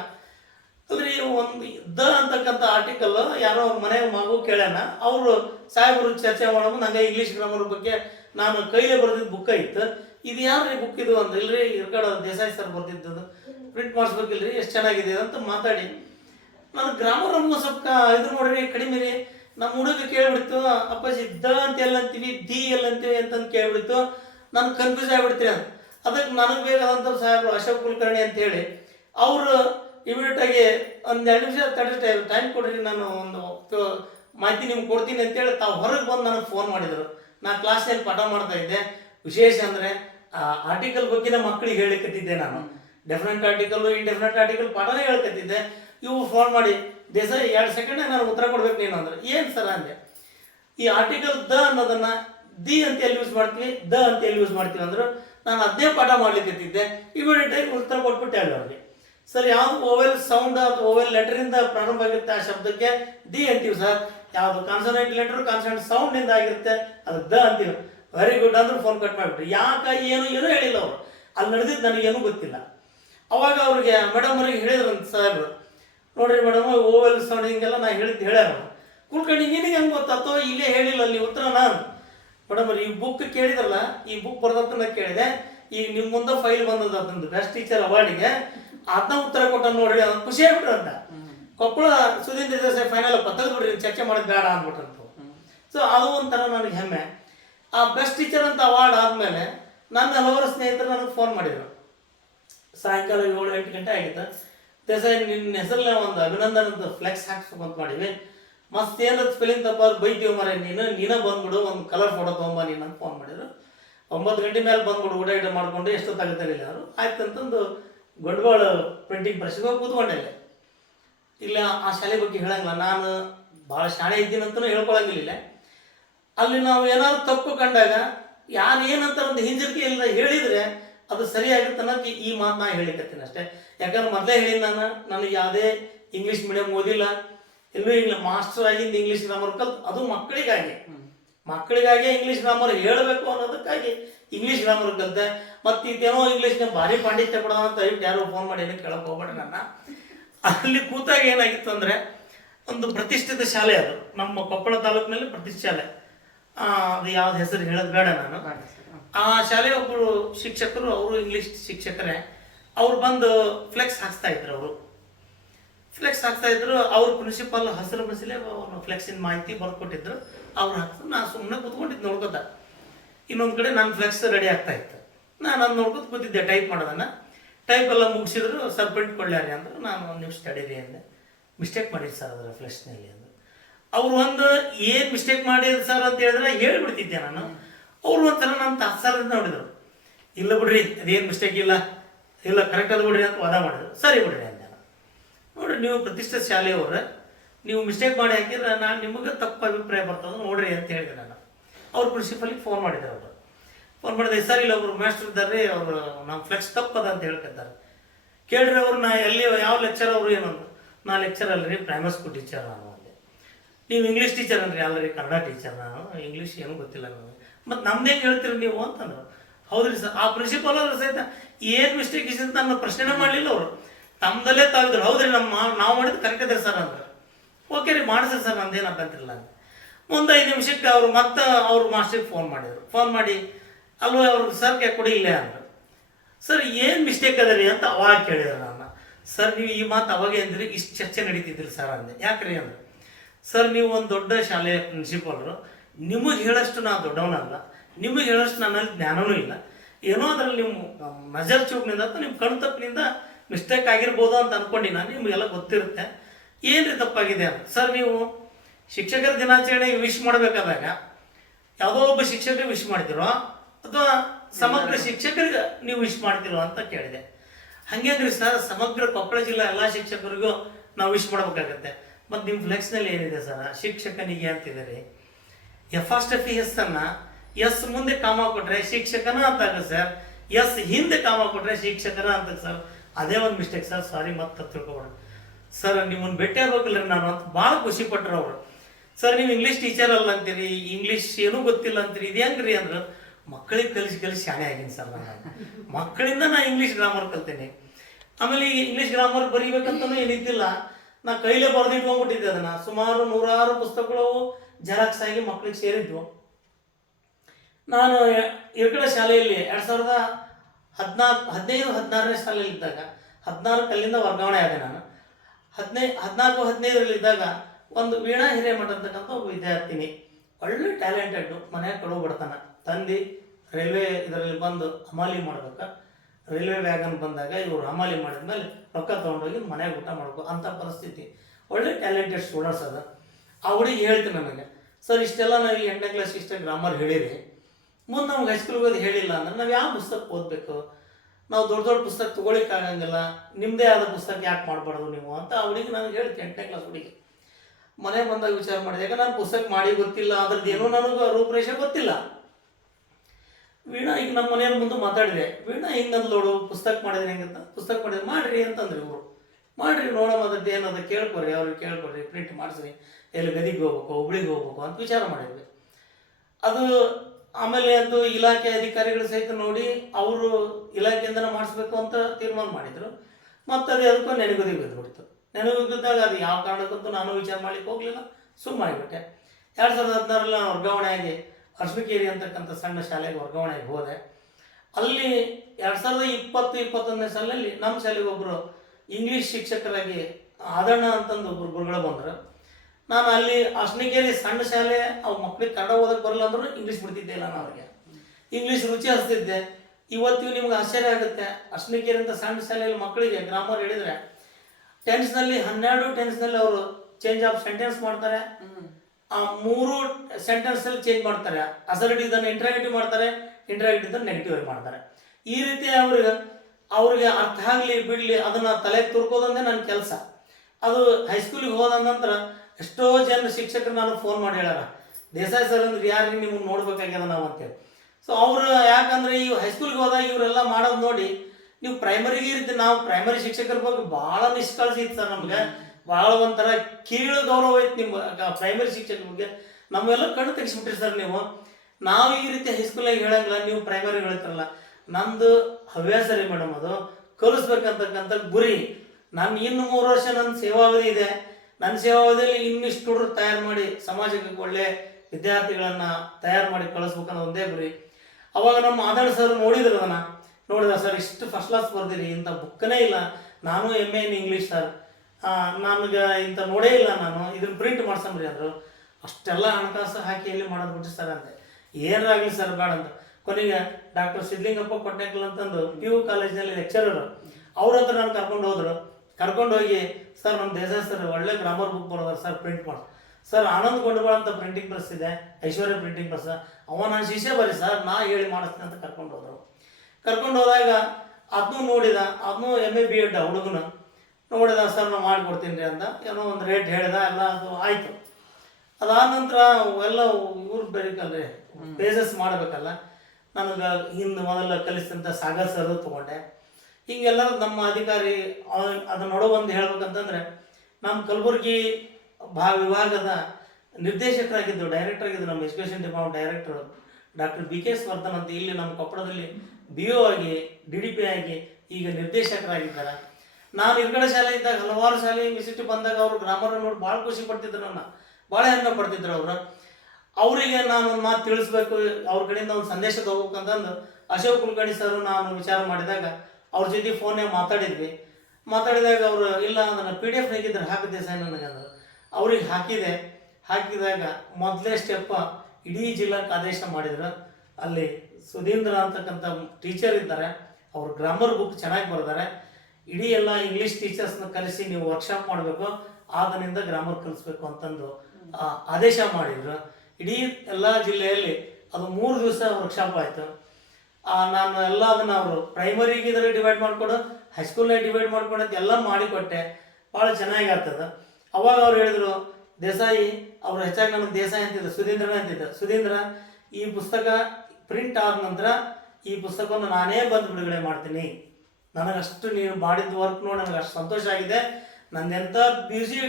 ಅಲ್ರಿ, ಒಂದು ದ ಅಂತಕ್ಕಂಥ ಆರ್ಟಿಕಲ್ ಯಾರೋ ಮನೆ ಮಗು ಕೇಳೋಣ ಅವರು ಸಾಹೇಬರು ಚರ್ಚೆ ಮಾಡೋದು ನನಗೆ ಇಂಗ್ಲೀಷ್ ಗ್ರಾಮರ್ ಬಗ್ಗೆ ನಾನು ಕೈಲೇ ಬರೆದಿದ್ದ ಬುಕ್ ಇತ್ತು ಇದು ಯಾರ್ರಿ ಬುಕ್ ಇದು ಅಂದ್ರೆ? ಇಲ್ರಿ ಇರ್ಕಡ ದೇಸಾಯಿ ಸರ್ ಬರ್ದಿದ್ದದು ಪ್ರಿಂಟ್ ಮಾಡಿಸ್ಬೇಕಿಲ್ರಿ, ಎಷ್ಟು ಚೆನ್ನಾಗಿದೆ ಅಂತ ಮಾತಾಡಿ. ನಾನು ಗ್ರಾಮರ್ ನಮ್ಗೆ ಸ್ವಲ್ಪ ಇದು ನೋಡ್ರಿ, ಕಡಿಮೆ ರೀ. ನಮ್ಮ ಹುಡುಗ ಕೇಳ್ಬಿಡ್ತು, ಅಪ್ಪಾಜಿ, ದ ಅಂತ ಎಲ್ಲ ಅಂತೀವಿ? ದಿ ಎಲ್ಲ ಅಂತೀವಿ? ಅಂತಂದು ಕೇಳ್ಬಿಡ್ತು. ನಾನು ಕನ್ಫ್ಯೂಸ್ ಆಗಿಬಿಡ್ತೀನಿ ಅಂತ ಅದಕ್ಕೆ ನನಗೆ ಬೇಕಾದಂಥ ಸಾಹೇಬರು ಅಶೋಕ್ ಕುಲಕರ್ಣಿ ಅಂತ ಹೇಳಿ. ಅವರು ಇಮಿಡಿಯೇಟ್ ಆಗಿ ಒಂದು ಎರಡು ನಿಮಿಷ ತಡೆ ಟೈಮ್ ಕೊಡ್ರಿ, ನಾನು ಒಂದು ಮಾಹಿತಿ ನಿಮ್ಗೆ ಕೊಡ್ತೀನಿ ಅಂತೇಳಿ ತಾವು ಹೊರಗೆ ಬಂದು ನನಗೆ ಫೋನ್ ಮಾಡಿದರು. ನಾ ಕ್ಲಾಸಲ್ಲಿ ಪಾಠ ಮಾಡ್ತಾ ಇದ್ದೆ. ವಿಶೇಷ ಅಂದರೆ ಆರ್ಟಿಕಲ್ ಬಗ್ಗೆನೇ ಮಕ್ಕಳಿಗೆ ಹೇಳಿಕತ್ತಿದ್ದೆ ನಾನು. ಡೆಫಿನೆಟ್ ಆರ್ಟಿಕಲ್ ಇಂಡೆಫಿನೆಟ್ ಆರ್ಟಿಕಲ್ ಪಾಠನೇ ಹೇಳ್ಕತ್ತಿದ್ದೆ. ಇವು ಫೋನ್ ಮಾಡಿ, ದೇಸಾಯಿ, ಎರಡು ಸೆಕೆಂಡ್ ನಾನು ಉತ್ತರ ಕೊಡ್ಬೇಕು ನೀನು? ಅಂದ್ರೆ. ಏನು ಸರ್ ಅಂದೆ. ಈ ಆರ್ಟಿಕಲ್ ದ ಅನ್ನೋದನ್ನ ದಿ ಅಂತ ಎಲ್ಲಿ ಯೂಸ್ ಮಾಡ್ತೀವಿ? ದ ಅಂತ ಎಲ್ಲಿ ಯೂಸ್ ಮಾಡ್ತೀವಿ? ಅಂದ್ರೆ. ನಾನು ಅದೇ ಪಾಠ ಮಾಡ್ಲಿಕ್ಕೆ ಇಮಿಡಿಯೇಟ್ ಆಗಿ ಉತ್ತರ ಕೊಟ್ಬಿಟ್ಟೆ ಅವ್ರಿಗೆ ಸರ್ ಯಾವ್ದು ಓವೆಲ್ ಸೌಂಡ್ ಅಥವಾ ಓವೆಲ್ ಲೆಟರಿಂದ ಪ್ರಾರಂಭ ಆಗಿರುತ್ತೆ ಆ ಶಬ್ದಕ್ಕೆ? ದಿ ಅಂತೀವಿ ಸರ್ ಯಾವುದು ಕಾನ್ಸನೆಂಟ್ ಲೆಟರ್ ಕಾನ್ಸನೆಂಟ್ ಸೌಂಡ್ ಇಂದ ಆಗಿರುತ್ತೆ, ಅದು ದ ಅಂತೀವಿ. ವೆರಿ ಗುಡ್ ಅಂದ್ರೆ ಫೋನ್ ಕಟ್ ಮಾಡಿಬಿಟ್ರು. ಯಾಕೆ, ಏನು, ಏನೂ ಹೇಳಿಲ್ಲ ಅವರು. ಅಲ್ಲಿ ನಡೆದಿದ್ದು ನನಗೇನು ಗೊತ್ತಿಲ್ಲ. ಅವಾಗ ಅವ್ರಿಗೆ ಮೇಡಮ್ ಅವ್ರಿಗೆ ಹೇಳಿದ್ರಂತ ಸರ್ ನೋಡ್ರಿ ಮೇಡಮ್ ಓವೆಲ್ ಸೌಂಡ್ ಹಿಂಗೆಲ್ಲ ನಾ ಹೇಳಿದ್ದು ಹೇಳ್ಯಾರ ಕುಳ್ಕೊಂಡು ನಿನಗೆ ಹೆಂಗೆ ಗೊತ್ತಾತೋ ಇಲ್ಲೇ ಹೇಳಿಲ್ಲ ಅಲ್ಲಿ ಉತ್ತರ ನಾನು. ಮೇಡಮ್ ಈ ಬುಕ್ ಕೇಳಿದ್ರಲ್ಲ, ಈ ಬುಕ್ ಬರ್ದತ್ತ ನಾ ಕೇಳಿದೆ. ಈಗ ನಿಮ್ಮ ಮುಂದೆ ಫೈಲ್ ಬಂದದ ಅದೊಂದು ಬೆಸ್ಟ್ ಟೀಚರ್ ಅವಾರ್ಡಿಗೆ ಅದನ್ನ ಉತ್ತರ ಕೊಟ್ಟ ನೋಡ್ರಿ ಅದನ್ನ ಖುಷಿ ಆಗ್ಬಿಟ್ರು ಅಂತ. ಕೊಪ್ಪಳ ಸುಧೀಂದ್ರ ದೇಸಾಯಿ ಫೈನಲ್ ತೆಗೆದು ಬಿಡ್ರಿ ಚರ್ಚೆ ಮಾಡೋದು ಬೇಡ ಅಂದ್ಬಿಟ್ರಂತು. ಸೊ ಅದು ಒಂಥರ ನನಗೆ ಹೆಮ್ಮೆ. ಆ ಬೆಸ್ಟ್ ಟೀಚರ್ ಅಂತ ಅವಾರ್ಡ್ ಆದಮೇಲೆ ನನ್ನ ಹಲವಾರು ಸ್ನೇಹಿತರು ನನಗೆ ಫೋನ್ ಮಾಡಿದರು. ಸಾಯಂಕಾಲ ಏಳು ಎಂಟು ಗಂಟೆ ಆಗಿತ್ತು. ದೇಸಾಯಿ ನಿನ್ನ ಹೆಸರಲ್ಲೇ ಒಂದು ಅಭಿನಂದನ್ ಅಂತ ಫ್ಲೆಕ್ಸ್ ಹಾಕ್ಸ್ಬೇಕು ಅಂತ ಮಾಡಿವಿ ಮಸ್ತ್ ಏನಾದ್ರು ಫಿಲಿಂಗ್ ತಪ್ಪ ಬೈತೀವಿ ಮರ ನೀನು, ನೀನ ಬಂದ್ಬಿಡು, ಒಂದು ಕಲರ್ ಫೋಟೋ ತೊಗೊಂಬ ನೀನು ಅಂತ ಫೋನ್ ಮಾಡಿದ್ರು. ಒಂಬತ್ತು ಗಂಟೆ ಮೇಲೆ ಬಂದ್ಬಿಡು, ಊಟ ಇಟ್ಟು ಮಾಡಿಕೊಂಡು ಎಷ್ಟು ಇಲ್ಲ ಅವರು. ಆಯ್ತು ಅಂತಂದು gondವಾಳ ಪ್ರಿಂಟಿಂಗ್ ಪ್ರೆಸ್ಗೆ ಹೋಗಿ ಕೂತ್ಕೊಂಡೆ. ಇಲ್ಲ, ಆ ಶಾಲೆ ಬಗ್ಗೆ ಹೇಳಂಗಿಲ್ಲ. ನಾನು ಭಾಳ ಶಾಣೆ ಇದ್ದೀನಿ ಅಂತಲೂ ಹೇಳ್ಕೊಳಂಗಿಲ್ಲ. ಅಲ್ಲಿ ನಾವು ಏನಾದ್ರು ತಪ್ಪು ಕಂಡಾಗ, ಯಾರು ಏನಂತ ಒಂದು ಹಿಂಜರಿಕೆ ಇಲ್ಲ ಹೇಳಿದ್ರೆ ಅದು ಸರಿಯಾಗುತ್ತೆ ಅನ್ನೋಕೆ ಈ ಮಾತು ನಾ ಹೇಳಿಕತ್ತೀನಿ ಅಷ್ಟೇ. ಯಾಕಂದ್ರೆ ಮೊದಲೇ ಹೇಳಿ ನಾನು ನನಗೆ ಯಾವುದೇ ಇಂಗ್ಲೀಷ್ ಮೀಡಿಯಂ ಓದಿಲ್ಲ ಎಲ್ಲೂ ಇಲ್ಲ ಮಾಸ್ಟರ್ ಆಗಿಂದ ಇಂಗ್ಲೀಷ್ ಗ್ರಾಮರ್ ಕಲ್ತು ಅದು ಮಕ್ಕಳಿಗಾಗಿ. ಮಕ್ಕಳಿಗಾಗಿ ಇಂಗ್ಲೀಷ್ ಗ್ರಾಮರ್ ಹೇಳಬೇಕು ಅನ್ನೋದಕ್ಕಾಗಿ ಇಂಗ್ಲೀಷ್ ಗ್ರಾಮರ್ ಕಲಿತೆ. ಮತ್ತು ಇದೇನೋ ಇಂಗ್ಲೀಷ್ನ ಭಾರಿ ಪಾಂಡಿತ್ಯ ಕೊಡೋಣ ಅಂತ ಯಾರು ಯಾರೋ ಫೋನ್ ಮಾಡಿ ಏನೋ ಕೇಳಕ್ಕೆ ಹೋಗ್ಬೇಡಿ ನನ್ನ. ಅಲ್ಲಿ ಕೂತಾಗ ಏನಾಗಿತ್ತು ಅಂದರೆ ಒಂದು ಪ್ರತಿಷ್ಠಿತ ಶಾಲೆ ಅದು. ನಮ್ಮ ಕೊಪ್ಪಳ ತಾಲೂಕಿನಲ್ಲಿ ಪ್ರತಿಷ್ಠಾಲೆ ಶಾಲೆ. ಆ, ಅದು ಯಾವ್ದು ಹೆಸರು ಹೇಳೋದು ಬೇಡ ನಾನು. ಆ ಶಾಲೆ ಒಬ್ಬರು ಶಿಕ್ಷಕರು, ಅವರು ಇಂಗ್ಲೀಷ್ ಶಿಕ್ಷಕರೇ, ಅವ್ರು ಬಂದು ಫ್ಲೆಕ್ಸ್ ಹಾಕ್ತಾ ಇದ್ರು ಅವರು. ಫ್ಲೆಕ್ಸ್ ಹಾಕ್ತಾ ಇದ್ರು, ಅವ್ರ ಪ್ರಿನ್ಸಿಪಾಲ್ ಹಸಿರು ಅವನು ಫ್ಲೆಕ್ಸಿನ ಮಾಹಿತಿ ಬರ್ಕೊಟ್ಟಿದ್ರು. ಅವ್ರು ಹಾಕ್ತಾರೆ ನಾನು ಸುಮ್ಮನೆ ಕೂತ್ಕೊಂಡಿದ್ದು ನೋಡ್ಕೊತ. ಇನ್ನೊಂದು ಕಡೆ ನನ್ನ ಫ್ಲೆಕ್ಸ್ ರೆಡಿ ಆಗ್ತಾ ಇತ್ತು. ನಾನು ಅದು ನೋಡ್ಕೊತ ಕೂತಿದ್ದೆ ಟೈಪ್ ಮಾಡೋದನ್ನ. ಟೈಪ್ ಎಲ್ಲ ಮುಗಿಸಿದ್ರು ಸರ್ ಪ್ರಿಂಟ್ ಕೊಡ್ಲಾರಿ ಅಂದ್ರೆ, ನಾನು ಒಂದು ನಿಮಿಷ ತಡೀರಿ ಅಂದೆ. ಮಿಸ್ಟೇಕ್ ಮಾಡಿದ್ದು ಸರ್ ಅದರ ಫ್ಲೆಕ್ಸ್ನಲ್ಲಿ ಅದು ಅವ್ರು ಒಂದು ಏನು ಮಿಸ್ಟೇಕ್ ಮಾಡಿದ್ರು ಸರ್ ಅಂತ ಹೇಳಿದ್ರೆ ಹೇಳ್ಬಿಡ್ತಿದ್ದೆ ನಾನು. ಅವ್ರು ಒಂಥರ ನನ್ನ ತಾತ್ಸಾರದಿಂದ ನೋಡಿದ್ರು. ಇಲ್ಲ ಬಿಡ್ರಿ, ಅದೇನು ಮಿಸ್ಟೇಕ್ ಇಲ್ಲ. ಇಲ್ಲ ಕರೆಕ್ಟ್ ಅದು ಬಿಡ್ರಿ ಅಂತ ವಾದ ಮಾಡಿದ್ರು. ಸರಿ ಬಿಡ್ರಿ ಅಂತ ನೋಡ್ರಿ ನೀವು ಪ್ರತಿಷ್ಠಿತ ಶಾಲೆಯವ್ರ ನೀವು ಮಿಸ್ಟೇಕ್ ಮಾಡಿ ಹಾಕಿದ್ರೆ ನಾನು ನಿಮಗೆ ತಪ್ಪು ಅಭಿಪ್ರಾಯ ಬರ್ತದೆ ನೋಡ್ರಿ ಅಂತ ಹೇಳಿದೆ ನಾನು. ಅವ್ರು ಪ್ರಿನ್ಸಿಪಲಿಗೆ ಫೋನ್ ಮಾಡಿದ್ದಾರೆ ಅವರು. ಫೋನ್ ಮಾಡಿದೆ ಸರ್, ಇಲ್ಲ ಒಬ್ರು ಮಾಸ್ಟರ್ ಇದ್ದಾರೆ, ಅವರು ನಮ್ಮ ಫ್ಲೆಕ್ಸ್ ತಪ್ಪದ ಅಂತ ಹೇಳ್ತಿದ್ದಾರೆ ಕೇಳ್ರಿ ಅವ್ರು, ನಾ ಎಲ್ಲಿ, ಯಾವ ಲೆಕ್ಚರ್ ಅವರು ಏನಂದ್ರು ನಾ ಲೆಕ್ಚರ್ ಅಲ್ರಿ ಪ್ರೈಮರಿ ಸ್ಕೂಲ್ ಟೀಚರ್ ನಾನು. ಅಂದೆ ನೀವು ಇಂಗ್ಲೀಷ್ ಟೀಚರ್ ಅನ್ರಿ ರೀ ಕನ್ನಡ ಟೀಚರ್ ನಾನು. ಇಂಗ್ಲೀಷ್ ಏನು ಗೊತ್ತಿಲ್ಲ ನನಗೆ. ಮತ್ತು ನಮ್ದೇ ಹೇಳ್ತೀರಿ ನೀವು ಅಂತಂದ್ರು. ಹೌದ್ರಿ ಸರ್. ಆ ಪ್ರಿನ್ಸಿಪಲ್ ಅವರು ಸಹಿತ ಏನು ಮಿಸ್ಟೇಕ್ ಇಸ್ ಅಂತ ಪ್ರಶ್ನೆ ಮಾಡಲಿಲ್ಲ ಅವರು. ತಮ್ಮದಲ್ಲೇ ತಾವಿದ್ರು. ಹೌದ್ರಿ, ನಮ್ಮ ನಾವು ಮಾಡಿದ್ದು ಕರೆಕ್ಟ್ ಇದೆ ಸರ್ ಅಂದ್ರೆ. ಓಕೆ ರೀ ಮಾಡಿಸ್ರಿ ಸರ್, ನಂದೇನು ಅಭ್ಯಂತರ ಅಂತ. ಮುಂದೆ ಐದು ನಿಮಿಷಕ್ಕೆ ಅವರು ಮತ್ತೆ ಅವ್ರ ಮಾಸ್ಟ್ರಿಗೆ ಫೋನ್ ಮಾಡಿದರು. ಫೋನ್ ಮಾಡಿ ಅಲ್ವ ಅವ್ರಿಗೆ ಸರ್ಗೆ ಕೊಡಿ ಇಲ್ಲೇ ಅಂದರು. ಸರ್, ಏನು ಮಿಸ್ಟೇಕ್ ಅದ ರೀ? ಅಂತ ಅವಾಗ ಕೇಳಿದ್ರು ನಾನು ಸರ್, ನೀವು ಈ ಮಾತು ಅವಾಗ ಅಂದ್ರೆ, ಇಷ್ಟು ಚರ್ಚೆ ನಡೀತಿದ್ರಿ ಸರ್ ಅಂದೆ. ಯಾಕ್ರಿ ಅಂದ್ರೆ. ಸರ್, ನೀವು ಒಂದು ದೊಡ್ಡ ಶಾಲೆಯ ಪ್ರಿನ್ಸಿಪಾಲ್ರು ನಿಮಗೆ ಹೇಳಷ್ಟು ನಾ ದೊಡ್ಡವನಲ್ಲ ನಿಮಗೆ ಹೇಳಷ್ಟು ನನ್ನಲ್ಲಿ ಜ್ಞಾನವೂ ಇಲ್ಲ. ಏನೋ ಅದರಲ್ಲಿ ನಿಮ್ಮ ನಜರ್ ಚೂಪ್ನಿಂದ ಅಥವಾ ನಿಮ್ಮ ಕಣ್ ತಪ್ಪಿನಿಂದ ಮಿಸ್ಟೇಕ್ ಆಗಿರ್ಬೋದು ಅಂತ ಅನ್ಕೊಂಡು ನಾನು ನಿಮಗೆಲ್ಲ ಗೊತ್ತಿರುತ್ತೆ. ಏನ್ರಿ ತಪ್ಪಾಗಿದೆ ಅಂತ. ಸರ್ ನೀವು ಶಿಕ್ಷಕರ ದಿನಾಚರಣೆ ವಿಶ್ ಮಾಡಬೇಕಾದಾಗ ಯಾವುದೋ ಒಬ್ಬ ಶಿಕ್ಷಕರಿಗೆ ವಿಶ್ ಮಾಡ್ತಿರೋ ಅಥವಾ ಸಮಗ್ರ ಶಿಕ್ಷಕರಿಗೆ ನೀವು ವಿಶ್ ಮಾಡ್ತಿರೋ ಅಂತ ಕೇಳಿದೆ. ಹಂಗೇನ್ರಿ ಸರ್ ಸಮಗ್ರ ಕೊಪ್ಪಳ ಜಿಲ್ಲಾ ಎಲ್ಲ ಶಿಕ್ಷಕರಿಗೂ ನಾವು ವಿಶ್ ಮಾಡ್ಬೇಕಾಗತ್ತೆ. ಮತ್ತು ನಿಮ್ಮ ಫ್ಲೆಕ್ಸ್ನಲ್ಲಿ ಏನಿದೆ ಸರ್? ಶಿಕ್ಷಕನಿಗೆ ಅಂತಿದ್ದಾರೆ. ಎಫ್ ಅಸ್ಟ್ ಎಫ್ ಎಸ್ ಅನ್ನ ಎಸ್ ಮುಂದೆ ಕಾಮ ಕೊಟ್ರೆ ಶಿಕ್ಷಕನ ಅಂತ ಸರ್ ಎಸ್ ಹಿಂದೆ ಕಾಮ ಕೊಟ್ರೆ ಶಿಕ್ಷಕನ ಅಂತ ಸರ್ ಅದೇ ಒಂದು ಮಿಸ್ಟೇಕ್ ಸರ್ ಸಾರಿ ಮತ್ತೆ ತಿಳ್ಕೊಬೇಡ ಸರ್ ನಿಮ್ಮನ್ನು ಭೇಟಿ ರೀ ನಾನು ಅಂತ ಭಾಳ ಖುಷಿ ಪಟ್ಟರು ಅವರು ಸರ್ ನೀವು ಇಂಗ್ಲೀಷ್ ಟೀಚರ್ ಅಲ್ಲ ಅಂತೀರಿ ಇಂಗ್ಲೀಷ್ ಏನೂ ಗೊತ್ತಿಲ್ಲ ಅಂತೀರಿ ಇದು ಹೆಂಗ್ರಿ ಅಂದ್ರೆ ಮಕ್ಕಳಿಗೆ ಕಲಿಸಿ ಕಲಿಸಿ ಶಾಣೆ ಆಗಿನಿ ಸರ್ ನಾನು ಮಕ್ಕಳಿಂದ ನಾ ಇಂಗ್ಲೀಷ್ ಗ್ರಾಮರ್ ಕಲ್ತೀನಿ ಆಮೇಲೆ ಈ ಇಂಗ್ಲೀಷ್ ಗ್ರಾಮರ್ ಬರೀಬೇಕಂತನೂ ಏನಿದ್ದಿಲ್ಲ ನಾ ಕೈಲೇ ಬರೆದಿಟ್ಕೊಂಡ್ಬಿಟ್ಟಿದ್ದೆ ಅದನ್ನ ಸುಮಾರು ನೂರಾರು ಪುಸ್ತಕಗಳು ಜೆರಾಕ್ಸ್ ಆಗಿ ಮಕ್ಕಳಿಗೆ ಸೇರಿದ್ವು. ನಾನು ಇರ್ಕಡ ಶಾಲೆಯಲ್ಲಿ ಎರಡು ಸಾವಿರದ ಹದಿನಾಲ್ಕು, ಹದಿನೈದು, ಹದಿನಾರನೇ ಶಾಲೆಯಲ್ಲಿ ಇದ್ದಾಗ ಹದಿನಾಲ್ಕು ಅಲ್ಲಿಂದ ವರ್ಗಾವಣೆ ಆದೆ ನಾನು. ಹದಿನೈದು ಹದಿನಾಲ್ಕು, ಹದಿನೈದರಲ್ಲಿದ್ದಾಗ ಒಂದು ವೀಣಾ ಹಿರೇಮಠ ಅಂತಕ್ಕಂಥ ಒಬ್ಬ ವಿದ್ಯಾರ್ಥಿನಿ. ಒಳ್ಳೆ ಟ್ಯಾಲೆಂಟೆಡ್ ಮನೆಯಾಗ ಕಳುವು ಬಡ್ತಾನ ತಂದು ರೈಲ್ವೆ ಇದರಲ್ಲಿ ಬಂದು ಹಮಾಲಿ ಮಾಡ್ಬೇಕ. ರೈಲ್ವೆ ವ್ಯಾಗನ್ ಬಂದಾಗ ಇವರು ಹಮಾಲಿ ಮಾಡಿದ್ಮೇಲೆ ರೊಕ್ಕ ತೊಗೊಂಡೋಗಿ ಮನೆಗೆ ಊಟ ಮಾಡ್ಬೇಕು ಅಂಥ ಪರಿಸ್ಥಿತಿ. ಒಳ್ಳೆ ಟ್ಯಾಲೆಂಟೆಡ್ ಸ್ಟೂಡೆಂಟ್ಸ್ ಅದ. ಆ ಹುಡುಗಿ ಹೇಳ್ತೀನಿ ನನಗೆ. ಸರ್, ಇಷ್ಟೆಲ್ಲ ನಾವು ಎಂಟನೇ ಕ್ಲಾಸ್ ಇಷ್ಟೇ ಗ್ರಾಮರ್ ಹೇಳಿರಿ. ಮುಂದೆ ನಮ್ಗೆ ಹೈಸ್ಕೂಲ್ಗೆ ಹೋಗಿ ಹೇಳಿಲ್ಲ ಅಂದ್ರೆ ನಾವು ಯಾವ ಪುಸ್ತಕ ಓದಬೇಕು? ನಾವು ದೊಡ್ಡ ದೊಡ್ಡ ಪುಸ್ತಕ ತೊಗೊಳಿಕ್ಕಾಗಂಗಿಲ್ಲ ನಿಮ್ಮದೇ ಆದ ಪುಸ್ತಕ ಯಾಕೆ ಮಾಡಬಾರ್ದು ನೀವು ಅಂತ ಆ ಹುಡುಗಿ ನನಗೆ ಹೇಳ್ತೀನಿ ಎಂಟನೇ ಕ್ಲಾಸ್ ಹುಡುಗಿ. ಮನೆ ಬಂದಾಗ ವಿಚಾರ ಮಾಡಿದೆ, ಯಾಕಂದ್ರೆ ನಾನು ಪುಸ್ತಕ ಮಾಡಿ ಗೊತ್ತಿಲ್ಲ, ಅದ್ರದ್ದು ಏನೂ ನನಗೆ ರೂಪರೇಷೆ ಗೊತ್ತಿಲ್ಲ. ವೀಣಾ, ಈಗ ನಮ್ಮ ಮನೆಯವ್ರ ಮುಂದೆ ಮಾತಾಡಿದೆ, ವೀಣಾ, ಹಿಂಗಂದ್ ನೋಡು, ಪುಸ್ತಕ ಮಾಡಿದ್ರೆ ಹೆಂಗಂತ? ಪುಸ್ತಕ ಮಾಡಿದ್ರೆ, ಮಾಡ್ರಿ ಅಂತಂದ್ರೆ ಇವರು. ಮಾಡ್ರಿ ನೋಡೋಣ ಅದ್ರದ್ದು ಏನದ ಕೇಳ್ಕೊರಿ ಅವ್ರಿಗೆ ಕೇಳ್ಕೊರಿ ಪ್ರಿಂಟ್ ಮಾಡಿಸ್ರಿ, ಎಲ್ಲಿ ಗದಿಗೆ ಹೋಗ್ಬೇಕು, ಹುಬ್ಳಿಗೆ ಹೋಗ್ಬೇಕು ಅಂತ ವಿಚಾರ ಮಾಡಿದ್ವಿ. ಅದು ಆಮೇಲೆ ಅದು ಇಲಾಖೆ ಅಧಿಕಾರಿಗಳು ಸಹಿತ ನೋಡಿ ಅವರು ಇಲಾಖೆಯಿಂದನೇ ಮಾಡಿಸ್ಬೇಕು ಅಂತ ತೀರ್ಮಾನ ಮಾಡಿದರು. ಮತ್ತು ಅದು ಅದಕ್ಕೂ ನೆನಗುದಿಗೆ ಬಿದ್ದುಬಿಡ್ತು. ನೆನಗು ಬಿದ್ದಾಗ ಅದು ಯಾವ ಕಾರಣಕ್ಕಂತೂ ನಾನು ವಿಚಾರ ಮಾಡ್ಲಿಕ್ಕೆ ಹೋಗಲಿಲ್ಲ ಸುಮ್ಮನಾಗಿಬಿಟ್ಟೆ ಎರಡು ಸಾವಿರದ ಹದಿನಾರಲ್ಲಿ ನಾನು ವರ್ಗಾವಣೆಯಾಗಿ ಅರ್ಶಿಕೇರಿ ಅಂತಕ್ಕಂಥ ಸಣ್ಣ ಶಾಲೆಗೆ ವರ್ಗಾವಣೆಗೆ ಹೋದೆ. ಅಲ್ಲಿ ಎರಡು ಸಾವಿರದ ಇಪ್ಪತ್ತು, ಇಪ್ಪತ್ತೊಂದನೇ ಸಾಲಿನಲ್ಲಿ ನಮ್ಮ ಶಾಲೆಗೆ ಒಬ್ಬರು ಇಂಗ್ಲೀಷ್ ಶಿಕ್ಷಕರಾಗಿ ಆದರಣ ಅಂತಂದು ಒಬ್ಬರು ಗುರುಗಳು ಬಂದರು. ನಾನು ಅಲ್ಲಿ ಅಷ್ಟನಿಗೇರಿ ಸಣ್ಣ ಶಾಲೆ, ಅವು ಮಕ್ಳಿಗೆ ಕನ್ನಡ ಓದಕ್ಕೆ ಬರಲ್ಲ ಅಂದ್ರೂ ಇಂಗ್ಲೀಷ್ ಬಿಡ್ತಿದ್ದೆ ನಾನು ಅವ್ರಿಗೆ. ಇಂಗ್ಲೀಷ್ ರುಚಿ ಹಚ್ತಿದ್ದೆ ಇವತ್ತಿಗೂ ನಿಮ್ಗೆ ಆಶ್ಚರ್ಯ ಆಗುತ್ತೆ. ಅಷ್ಟನಿಗೇರಿ ಅಂತ ಸಣ್ಣ ಶಾಲೆಯಲ್ಲಿ ಮಕ್ಕಳಿಗೆ ಗ್ರಾಮರ್ ಹೇಳಿದರೆ ಟೆನ್ಸ್ನಲ್ಲಿ ಹನ್ನೆರಡು ಟೆನ್ಸ್ನಲ್ಲಿ ಅವರು ಚೇಂಜ್ ಆಫ್ ಸೆಂಟೆನ್ಸ್ ಮಾಡ್ತಾರೆ. ಆ ಮೂರು ಸೆಂಟೆನ್ಸ್ ಅಲ್ಲಿ ಚೇಂಜ್ ಮಾಡ್ತಾರೆ. ಅಸಲಿಟಿ ಇದನ್ನು ಇಂಟ್ರಾಗೇಟಿವ್ ಮಾಡ್ತಾರೆ ಇಂಟ್ರಾಗೇಟಿವ್ ನೆಗೆಟಿವ್ ಮಾಡ್ತಾರೆ. ಈ ರೀತಿ ಅವ್ರಿಗೆ ಅವ್ರಿಗೆ ಅರ್ಥ ಆಗಲಿ, ಬಿಡಲಿ, ಅದನ್ನ ತಲೆಗೆ ತುರ್ಕೋದಂದೇ ನನ್ನ ಕೆಲಸ. ಅದು ಹೈಸ್ಕೂಲಿಗೆ ಹೋದ ನಂತರ ಎಷ್ಟೋ ಜನ ಶಿಕ್ಷಕರು ನಾನು ಫೋನ್ ಮಾಡಿ ಹೇಳಾರ ದೇಸಾಯಿ ಸರ್ ಅಂದ್ರೆ ಯಾರಿಗೆ ನಿಮ್ಗೆ ನೋಡ್ಬೇಕಾಗ್ಯದ ನಾವು? ಅಂತೇಳಿ. ಸೊ ಅವರು ಯಾಕಂದ್ರೆ ಈ ಹೈಸ್ಕೂಲ್ಗೆ ಹೋದಾಗ ಇವರೆಲ್ಲ ಮಾಡೋದು ನೋಡಿ, ನೀವು ಪ್ರೈಮರಿಗೆ ಇರ್ತೀವಿ ನಾವು ಪ್ರೈಮರಿ ಶಿಕ್ಷಕರ ಬಗ್ಗೆ ಭಾಳ ನಿಷ್ಕಳಿಸಿ ಇತ್ತು ಸರ್ ನಮ್ಗೆ. ಭಾಳ ಒಂಥರ ಕೀಳು ಗೌರವ ಐತಿ ನಿಮ್ಮ ಪ್ರೈಮರಿ ಶಿಕ್ಷಕರ ಬಗ್ಗೆ. ನಮ್ಮೆಲ್ಲ ಕಣ್ಣು ತೆಗಿಸ್ಬಿಟ್ರಿ ಸರ್ ನೀವು. ನಾವು ಈ ರೀತಿ ಹೈಸ್ಕೂಲಾಗಿ ಹೇಳಂಗಿಲ್ಲ, ನೀವು ಪ್ರೈಮರಿ ಹೇಳ್ತಾರಲ್ಲ. ನಂದು ಹವ್ಯಾಸ ರೀ ಮೇಡಮ್ ಅದು. ಕಲಿಸ್ಬೇಕಂತಕ್ಕಂಥ ಗುರಿ. ನಾನು ಇನ್ನು ಮೂರು ವರ್ಷ ನನ್ನ ಸೇವಾವಧಿ ಇದೆ. ನನ್ನ ಸೇವಾವಧಿಯಲ್ಲಿ ಇನ್ನಿಷ್ಟು ಹುಡುಗರು ತಯಾರು ಮಾಡಿ ಸಮಾಜಕ್ಕೆ ಒಳ್ಳೆ ವಿದ್ಯಾರ್ಥಿಗಳನ್ನ ತಯಾರು ಮಾಡಿ ಕಳಿಸ್ಬೇಕನ್ನೋ ಒಂದೇ ಗುರಿ. ಅವಾಗ ನಮ್ಮ ಆದರ್ಶ ಸರ್ ನೋಡಿದ್ರು ಅದನ್ನ. ನೋಡಿದ ಸರ್, ಇಷ್ಟು ಫಸ್ಟ್ ಕ್ಲಾಸ್ ಬರ್ದಿರಿ. ಇಂಥ ಬುಕ್ಕನೇ ಇಲ್ಲ. ನಾನು M A in English sir ನನಗೆ ಇಂಥ ನೋಡೇ ಇಲ್ಲ ನಾನು. ಇದನ್ನ ಪ್ರಿಂಟ್ ಮಾಡ್ಸಂಬ್ರಿ ಅಂದರು. ಅಷ್ಟೆಲ್ಲ ಹಣಕಾಸು ಹಾಕಿ ಎಲ್ಲಿ ಮಾಡೋದು ಬಿಟ್ಟು ಸರ್ ಅಂತೆ ಏನಾಗಲಿ ಸರ್ ಬೇಡ ಅಂತ ಕೊನೆಗೆ ಡಾಕ್ಟರ್ ಸಿದ್ಲಿಂಗಪ್ಪ ಕೊಟ್ಟೆಕಲ್ ಅಂತಂದು ಪಿ ಯು ಕಾಲೇಜ್ನಲ್ಲಿ ಲೆಕ್ಚರರು ಅವ್ರ ಹತ್ರ ನಾನು ಕರ್ಕೊಂಡು ಹೋದ್ರು. ಕರ್ಕೊಂಡು ಹೋಗಿ ಸರ್ ನಮ್ಮ ದೇಸಾಯಿ ಸರ್ ಒಳ್ಳೆ ಗ್ರಾಮರ್ ಬುಕ್ ಬರೋದಾರ ಸರ್ ಪ್ರಿಂಟ್ ಮಾಡಿ. ಸರ್ ಆನಂದ್ ಗೊಂಡಗೋಳ ಅಂತ ಪ್ರಿಂಟಿಂಗ್ ಪ್ರೆಸ್ ಇದೆ ಐಶ್ವರ್ಯ ಪ್ರಿಂಟಿಂಗ್ ಪ್ರೆಸ್ ಅವ ನಾನು ಶಿಷ್ಯ ಬರ್ರಿ ಸರ್ ನಾ ಹೇಳಿ ಮಾಡಿಸ್ತೀನಿ ಅಂತ ಕರ್ಕೊಂಡು ಹೋದ್ರು. ಕರ್ಕೊಂಡು ಹೋದಾಗ ಅದನ್ನೂ ನೋಡಿದ ಅದನ್ನೂ ಎಂ ಎ ಬಿ ಎಡ್ ಹುಡುಗನ. ನೋಡಿದ ಸರ್ ನಾನು ಮಾಡಿಕೊಡ್ತೀನಿ ರೀ ಅಂತ ಏನೋ ಒಂದು ರೇಟ್ ಹೇಳಿದ ಎಲ್ಲ ಅದು ಆಯಿತು. ಅದಾದ ನಂತರ ಎಲ್ಲ ಇವ್ರು ಬೇಕಲ್ರಿ ಬೇಸಸ್ ಮಾಡಬೇಕಲ್ಲ. ನನಗೆ ಹಿಂದೆ ಮೊದಲ ಕಲಿಸಿದಂಥ ಸಾಗರ್ ಸರ್ ತೊಗೊಂಡೆ. ಹಿಂಗೆಲ್ಲ ನಮ್ಮ ಅಧಿಕಾರಿ ಅದು ನೋಡೋ ಒಂದು ಹೇಳ್ಬೇಕಂತಂದ್ರೆ ನಮ್ಮ ಕಲಬುರಗಿ ಭಾ ವಿಭಾಗದ ನಿರ್ದೇಶಕರಾಗಿದ್ದು ಡೈರೆಕ್ಟರ್ ಆಗಿದ್ದು ನಮ್ಮ education department director doctor B K Swardhan ಅಂತ ಇಲ್ಲಿ ನಮ್ಮ ಕೊಪ್ಪಳದಲ್ಲಿ ಬಿ ಒ ಆಗಿ ಡಿ ಡಿ ಪಿ ಆಗಿ ಈಗ ನಿರ್ದೇಶಕರಾಗಿದ್ದಾರೆ. ನಾನು ಇರ್ಗಡೆ ಶಾಲೆ ಇದ್ದಾಗ ಹಲವಾರು ಶಾಲೆ ವಿಸಿಟ್ ಬಂದಾಗ ಅವರು ಗ್ರಾಮರ್ ನೋಡಿ ಭಾಳ ಖುಷಿ ಪಡ್ತಿದ್ರು ನನ್ನ. ಭಾಳ ಹೆಮ್ಮೆ ಪಡ್ತಿದ್ರು ಅವರು. ಅವರಿಗೆ ನಾನು ಒಂದು ಮಾತು ತಿಳಿಸ್ಬೇಕು, ಅವ್ರ ಕಡೆಯಿಂದ ಒಂದು ಸಂದೇಶ ತಗೋಬೇಕಂತಂದು ಅಶೋಕ್ ಕುಲಕರ್ಣಿ ಸರ್ ನಾನು ವಿಚಾರ ಮಾಡಿದಾಗ ಅವ್ರ ಜೊತೆ ಫೋನ್ಯಾಗ ಮಾತಾಡಿದ್ವಿ. ಮಾತಾಡಿದಾಗ ಅವರು, ಇಲ್ಲ, ನನ್ನ ಪಿ ಡಿ ಎಫ್ ಹೇಗಿದ್ರೆ ಹಾಕಿದ್ದೆ ಸರ್ ನನಗೆ ಅಂದರು. ಅವ್ರಿಗೆ ಹಾಕಿದೆ. ಹಾಕಿದಾಗ ಮೊದಲೇ ಸ್ಟೆಪ್ಪ ಇಡೀ ಜಿಲ್ಲಾಕ್ಕೆ ಆದೇಶ ಮಾಡಿದ್ರು. ಅಲ್ಲಿ ಸುಧೀಂದ್ರ ಅಂತಕ್ಕಂಥ ಟೀಚರ್ ಇದ್ದಾರೆ. ಅವ್ರು ಗ್ರಾಮರ್ ಬುಕ್ ಚೆನ್ನಾಗಿ ಬರೆದಾರೆ. ಇಡೀ ಎಲ್ಲ ಇಂಗ್ಲೀಷ್ ಟೀಚರ್ಸ್ನ ಕಲಿಸಿ ನೀವು ವರ್ಕ್ಶಾಪ್ ಮಾಡಬೇಕು. ಆದ್ದರಿಂದ ಗ್ರಾಮರ್ ಕಲಿಸ್ಬೇಕು ಅಂತಂದು ಆದೇಶ ಮಾಡಿದ್ರು. ಇಡೀ ಎಲ್ಲ ಜಿಲ್ಲೆಯಲ್ಲಿ ಅದು ಮೂರು ದಿವಸ ವರ್ಕ್ಶಾಪ್ ಆಯಿತು. ನಾನು ಎಲ್ಲ ಅದನ್ನ ಅವರು ಪ್ರೈಮರಿಗೆ ಇದ್ರೆ ಡಿವೈಡ್ ಮಾಡಿಕೊಡು ಹೈಸ್ಕೂಲ್ನಾಗ ಡಿವೈಡ್ ಮಾಡ್ಕೊಂಡು ಎಲ್ಲ ಮಾಡಿಕೊಟ್ಟೆ. ಭಾಳ ಚೆನ್ನಾಗಿ ಆಗ್ತದೆ. ಅವಾಗ ಅವ್ರು ಹೇಳಿದರು, ದೇಸಾಯಿ, ಅವರು ಹೆಚ್ಚಾಗಿ ನನಗೆ ದೇಸಾಯಿ ಅಂತಿದ್ರು, ಸುಧೀಂದ್ರನೇ ಅಂತಿದ್ದ. ಸುಧೀಂದ್ರ, ಈ ಪುಸ್ತಕ ಪ್ರಿಂಟ್ ಆದ ನಂತರ ಈ ಪುಸ್ತಕವನ್ನು ನಾನೇ ಬಂದು ಬಿಡುಗಡೆ ಮಾಡ್ತೀನಿ. ನನಗಷ್ಟು ನೀವು ಮಾಡಿದ ವರ್ಕ್ ನೋಡಿ ನನಗೆ ಅಷ್ಟು ಸಂತೋಷ ಆಗಿದೆ. ನಂದೆಂಥ ಬ್ಯುಸಿ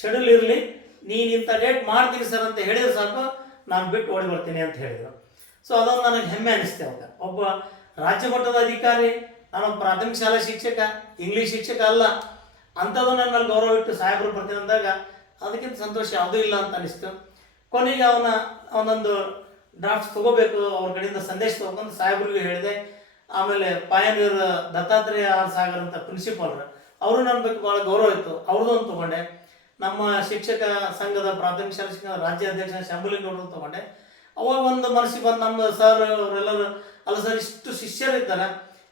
ಶೆಡ್ಯೂಲ್ ಇರಲಿ ನೀನು ಇಂಥ ಡೇಟ್ ಮಾಡ್ತೀನಿ ಸರ್ ಅಂತ ಹೇಳಿದ್ರೆ ಸಾಕು, ನಾನು ಬಿಟ್ಟು ಓಡಿ ಬರ್ತೀನಿ ಅಂತ ಹೇಳಿದರು. ಸೊ ಅದೊಂದು ನನಗೆ ಹೆಮ್ಮೆ ಅನಿಸ್ತೆ ಅವಾಗ ಒಬ್ಬ ರಾಜ್ಯ ಮಟ್ಟದ ಅಧಿಕಾರಿ ನಾನು ಪ್ರಾಥಮಿಕ ಶಾಲಾ ಶಿಕ್ಷಕ ಇಂಗ್ಲೀಷ್ ಶಿಕ್ಷಕ ಅಲ್ಲ, ಅಂಥದ್ದು ನನ್ನ ಮೇಲೆ ಗೌರವ ಇಟ್ಟು ಸಾಹೇಬರು ಬರ್ತೀನಿ ಅಂದಾಗ ಅದಕ್ಕಿಂತ ಸಂತೋಷ ಯಾವುದೂ ಇಲ್ಲ ಅಂತ ಅನಿಸ್ತು. ಕೊನೆಗೆ ಅವನ, ಅವನೊಂದು ಡ್ರಾಫ್ಟ್ಸ್ ತಗೋಬೇಕು, ಅವ್ರ ಕಡೆಯಿಂದ ಸಂದೇಶ ತಗೊಂಡು ಸಾಹೇಬ್ರಿಗೆ ಹೇಳಿದೆ. ಆಮೇಲೆ ಪಾಯನೂರ್ ದತ್ತಾತ್ರೇಯ ಆರ್ ಸಾಗರ್ ಅಂತ ಪ್ರಿನ್ಸಿಪಾಲ್ರು ಅವರು. ನನ್ನ ಬಗ್ಗೆ ಭಾಳ ಗೌರವ ಇತ್ತು. ಅವ್ರದ್ದು ತೊಗೊಂಡೆ. ನಮ್ಮ ಶಿಕ್ಷಕ ಸಂಘದ ಪ್ರಾಥಮಿಕ ಶಾಲಾ ಶಿಕ್ಷಣ ರಾಜ್ಯ ಅಧ್ಯಕ್ಷ ಶಂಭುಲಿಂಗೌಡರು ತಗೊಂಡೆ. ಅವಾಗ ಒಂದು ಮನಸ್ಸಿಗೆ ಬಂದು ನಮ್ಮ ಸರ್ ಅವರೆಲ್ಲರೂ, ಅಲ್ಲ ಸರ್ ಇಷ್ಟು ಶಿಷ್ಯರಿದ್ದಾರೆ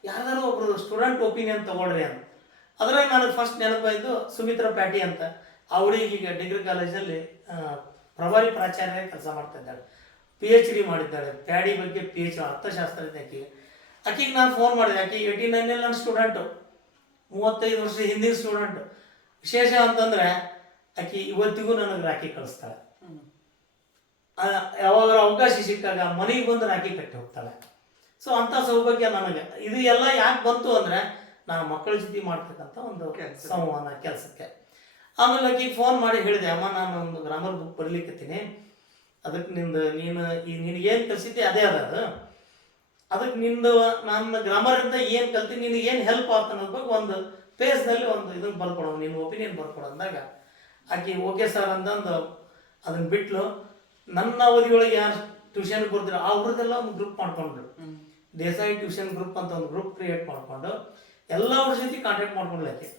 ಯಾರ್ದಾರು ಒಬ್ರು ಸ್ಟೂಡೆಂಟ್ ಒಪಿನಿಯನ್ ತಗೊಳ್ರಿ ಅಂತ. ಅದ್ರಾಗ ನನಗೆ ಫಸ್ಟ್ ನೆನಪಾಯಿತು ಸುಮಿತ್ರಾ ಪ್ಯಾಟಿ ಅಂತ. ಅವಳಿಗೆ ಈಗ ಡಿಗ್ರಿ ಕಾಲೇಜಲ್ಲಿ ಪ್ರಭಾರಿ ಪ್ರಾಚಾರ್ಯ ಕೆಲಸ ಮಾಡ್ತಾ ಇದ್ದಾಳೆ. ಪಿ ಎಚ್ ಡಿ ಮಾಡಿದ್ದಾಳೆ. ಪ್ಯಾಡಿ ಬಗ್ಗೆ ಪಿ ಎಚ್ ಅರ್ಥಶಾಸ್ತ್ರ ಇದೆ ಆಕೆಗೆ. ಆಕೆಗೆ ನಾನು ಫೋನ್ ಮಾಡಿದೆ. ಆಕೆ ಏಯ್ಟಿ ನೈನಲ್ಲಿ ನನ್ನ ಸ್ಟೂಡೆಂಟು ಮೂವತ್ತೈದು ವರ್ಷ ಹಿಂದಿನ ಸ್ಟೂಡೆಂಟು ವಿಶೇಷ ಅಂತಂದರೆ ಆಕೆ ಇವತ್ತಿಗೂ ನನಗೆ ರಾಖಿ ಕಳಿಸ್ತಾಳೆ. ಯಾವಾಗ ಅವಕಾಶ ಸಿಕ್ಕಾಗ ಮನೆಗೆ ಬಂದು ರಾಖಿ ಕಟ್ಟಿ ಹೋಗ್ತಾಳೆ. ಸೊ ಅಂಥ ಸೌಭಾಗ್ಯ ನನಗೆ. ಇದು ಎಲ್ಲ ಯಾಕೆ ಬಂತು ಅಂದರೆ ನಾನು ಮಕ್ಕಳ ಜೊತೆ ಮಾಡ್ತಕ್ಕಂಥ ಒಂದು. ಸಂವಹನ ಕೆಲಸಕ್ಕೆ. ಆಮೇಲೆ ಆಕೆಗೆ ಫೋನ್ ಮಾಡಿ ಹೇಳಿದೆ ಅಮ್ಮ ನಾನು ಒಂದು ಗ್ರಾಮರ್ ಬುಕ್ ಬರಲಿಕ್ಕತ್ತೀನಿ ಅದಕ್ಕೆ ನಿಂದು ನೀನು ಈ ಏನು ಕಲಿಸಿದ್ದೆ ಅದೇ ಅದ ಅದು. ಅದಕ್ಕೆ ನಿಂದು ನನ್ನ ಗ್ರಾಮರಿಂದ ಏನು ಕಲ್ತೀನಿ ನಿನಗೆ ಏನು ಹೆಲ್ಪ್ ಆಗ್ತಾನೆ ಅನ್ನೋದ್ ಬಗ್ಗೆ ಒಂದು ಪೇಜ್ನಲ್ಲಿ ಒಂದು ಇದನ್ನು ಬರ್ಕೊಡೋಣ ನಿನ್ನ ಒಪಿನಿಯನ್ ಬರ್ಕೊಡೋ ಅಂದಾಗ ಆಕೆ ಓಕೆ ಸರ್ ಅಂತಂದು ಅದನ್ನು ಬಿಟ್ಲು ನನ್ನ ಅವಧಿಯೊಳಗೆ ಯಾರು ಟ್ಯೂಷನ್ ಬರ್ತಾರೆ ಅವ್ರದ್ದೆಲ್ಲ ಒಂದು ಗ್ರೂಪ್ ಮಾಡ್ಕೊಂಡ್ರು. ದೇಸಾಯಿ ಟ್ಯೂಷನ್ ಗ್ರೂಪ್ ಅಂತ ಒಂದು ಗ್ರೂಪ್ ಕ್ರಿಯೇಟ್ ಮಾಡಿಕೊಂಡು ಎಲ್ಲ ಅವ್ರ ಜೊತೆ ಕಾಂಟ್ಯಾಕ್ಟ್ ಮಾಡ್ಕೊಂಡ್ಲಕ್ಕೆ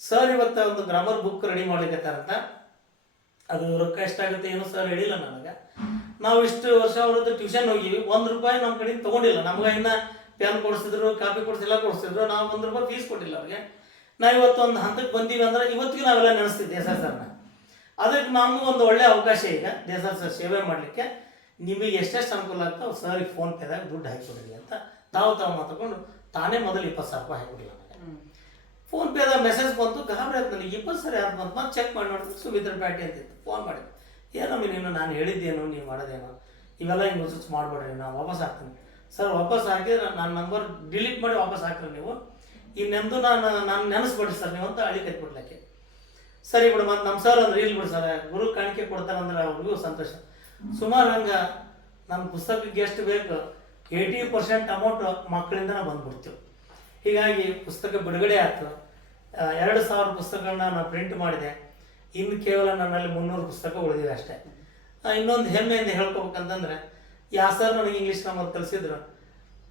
ಸರ್ ಇವತ್ತು ಒಂದು ಗ್ರಾಮರ್ ಬುಕ್ ರೆಡಿ ಮಾಡ್ಲಿಕ್ಕತ್ತಾರಂತ ಅದು ರೊಕ್ಕ ಎಷ್ಟಾಗುತ್ತೆ ಏನು ಸರ್ ಹೇಳಿಲ್ಲ ನನಗೆ. ನಾವು ಇಷ್ಟು ವರ್ಷ ಅವ್ರದ್ದು ಟ್ಯೂಷನ್ ಹೋಗಿವಿ ಒಂದು ರೂಪಾಯಿ ನಮ್ಮ ಕಡೆ ತೊಗೊಂಡಿಲ್ಲ. ನಮ್ಗೆ ಇನ್ನ ಪೆನ್ ಕೊಡಿಸಿದ್ರು ಕಾಪಿ ಕೊಡಿಸಿಲ್ಲ ಕೊಡಿಸಿದ್ರು. ನಾವು ಒಂದು ರೂಪಾಯಿ ಫೀಸ್ ಕೊಟ್ಟಿಲ್ಲ ಅವ್ರಿಗೆ. ನಾವು ಇವತ್ತು ಒಂದು ಹಂತಕ್ಕೆ ಬಂದೀವಿ ಅಂದ್ರೆ ಇವತ್ತಿಗೂ ನಾವೆಲ್ಲ ನೆನೆಸ್ತೀವಿ ದೇಸಾಯಿ ಸರ್ನ. ಅದಕ್ಕೆ ನಮಗೂ ಒಂದು ಒಳ್ಳೆ ಅವಕಾಶ ಈಗ ದೇಸಾಯಿ ಸರ್ ಸೇವೆ ಮಾಡಲಿಕ್ಕೆ. ನಿಮಗೆ ಎಷ್ಟೆಷ್ಟು ಅನುಕೂಲ ಆಗ್ತಾವೆ ಸರ್ ಸರ್ಗೆ ಫೋನ್ ಪೇದಾಗ ದುಡ್ಡು ಹಾಕಿಕೊಡ್ರಿ ಅಂತ ತಾವು ತಾವು ಮಾತಾಡ್ಕೊಂಡು ತಾನೇ ಮೊದಲು ಇಪ್ಪತ್ತು ಸಾವಿರ ರೂಪಾಯಿ ಹಾಕಿಬಿಡಲ್ಲ ನನಗೆ ಫೋನ್ ಪೇದಾಗ ಮೆಸೇಜ್ ಬಂತು ಗಾಬರಿ ಆಯ್ತು ನನಗೆ. ಇಪ್ಪತ್ತು ಸರಿ ಯಾರು ಬಂತು ಮತ್ತೆ ಚೆಕ್ ಮಾಡಿ ನೋಡಿದ್ರೆ ಸುಮಿತ್ರ ಪ್ಯಾಟಿ ಅಂತಿತ್ತು ಫೋನ್ ಮಾಡಿ. ಏನಮ್ಮ ನೀನು ನಾನು ಹೇಳಿದ್ದೇನು ನೀವು ಮಾಡೋದೇನು ಇವೆಲ್ಲ ಹಿಂಗೆ ಸ್ವಿಚ್ ಮಾಡಬೇಡ್ರಿ ನಾನು ವಾಪಸ್ ಹಾಕ್ತೀನಿ. ಸರ್ ವಾಪಸ್ ಹಾಕಿದ್ರೆ ನನ್ನ ನಂಬರ್ ಡಿಲೀಟ್ ಮಾಡಿ ವಾಪಸ್ ಹಾಕ್ರಿ ನೀವು. ಇನ್ನೆಂದು ನಾನು ನಾನು ನೆನೆಸ್ಬಿಡ್ರಿ ಸರ್, ನೀವು ಅಂತ ಅಳಿ ಕಟ್ಬಿಡ್ಲಕ್ಕೆ. ಸರಿ ಬಿಡು, ಮತ್ತೆ ನಮ್ಮ ಸರ್ ಅಂದ್ರೆ ಇಲ್ಲಿ ಬಿಡು ಸರ್ ಗುರು ಕಾಣಿಕೆ ಕೊಡ್ತಾರಂದ್ರೆ ಅವ್ರಿಗೂ ಸಂತೋಷ. ಸುಮಾರು ಹಂಗೆ ನನ್ನ ಪುಸ್ತಕಕ್ಕೆ ಎಷ್ಟು ಬೇಕು ಏಯ್ಟಿ ಪರ್ಸೆಂಟ್ ಅಮೌಂಟ್ ಮಕ್ಕಳಿಂದನೇ ಬಂದ್ಬಿಡ್ತೀವಿ ಹೀಗಾಗಿ ಪುಸ್ತಕ ಬಿಡುಗಡೆ ಆಯ್ತು. ಎರಡು ಸಾವಿರ ಪುಸ್ತಕಗಳನ್ನ ನಾನು ಪ್ರಿಂಟ್ ಮಾಡಿದೆ. ಇನ್ನು ಕೇವಲ ನನ್ನಲ್ಲಿ ಮುನ್ನೂರು ಪುಸ್ತಕ ಉಳಿದಿವೆ ಅಷ್ಟೇ. ಇನ್ನೊಂದು ಹೆಮ್ಮೆಯಿಂದ ಹೇಳ್ಕೊಬೇಕಂತಂದ್ರೆ, ಯಾ ಸರ್ ನನಗೆ ಇಂಗ್ಲೀಷ್ ನಮ್ಮಲ್ಲಿ ಕಲಿಸಿದ್ರು.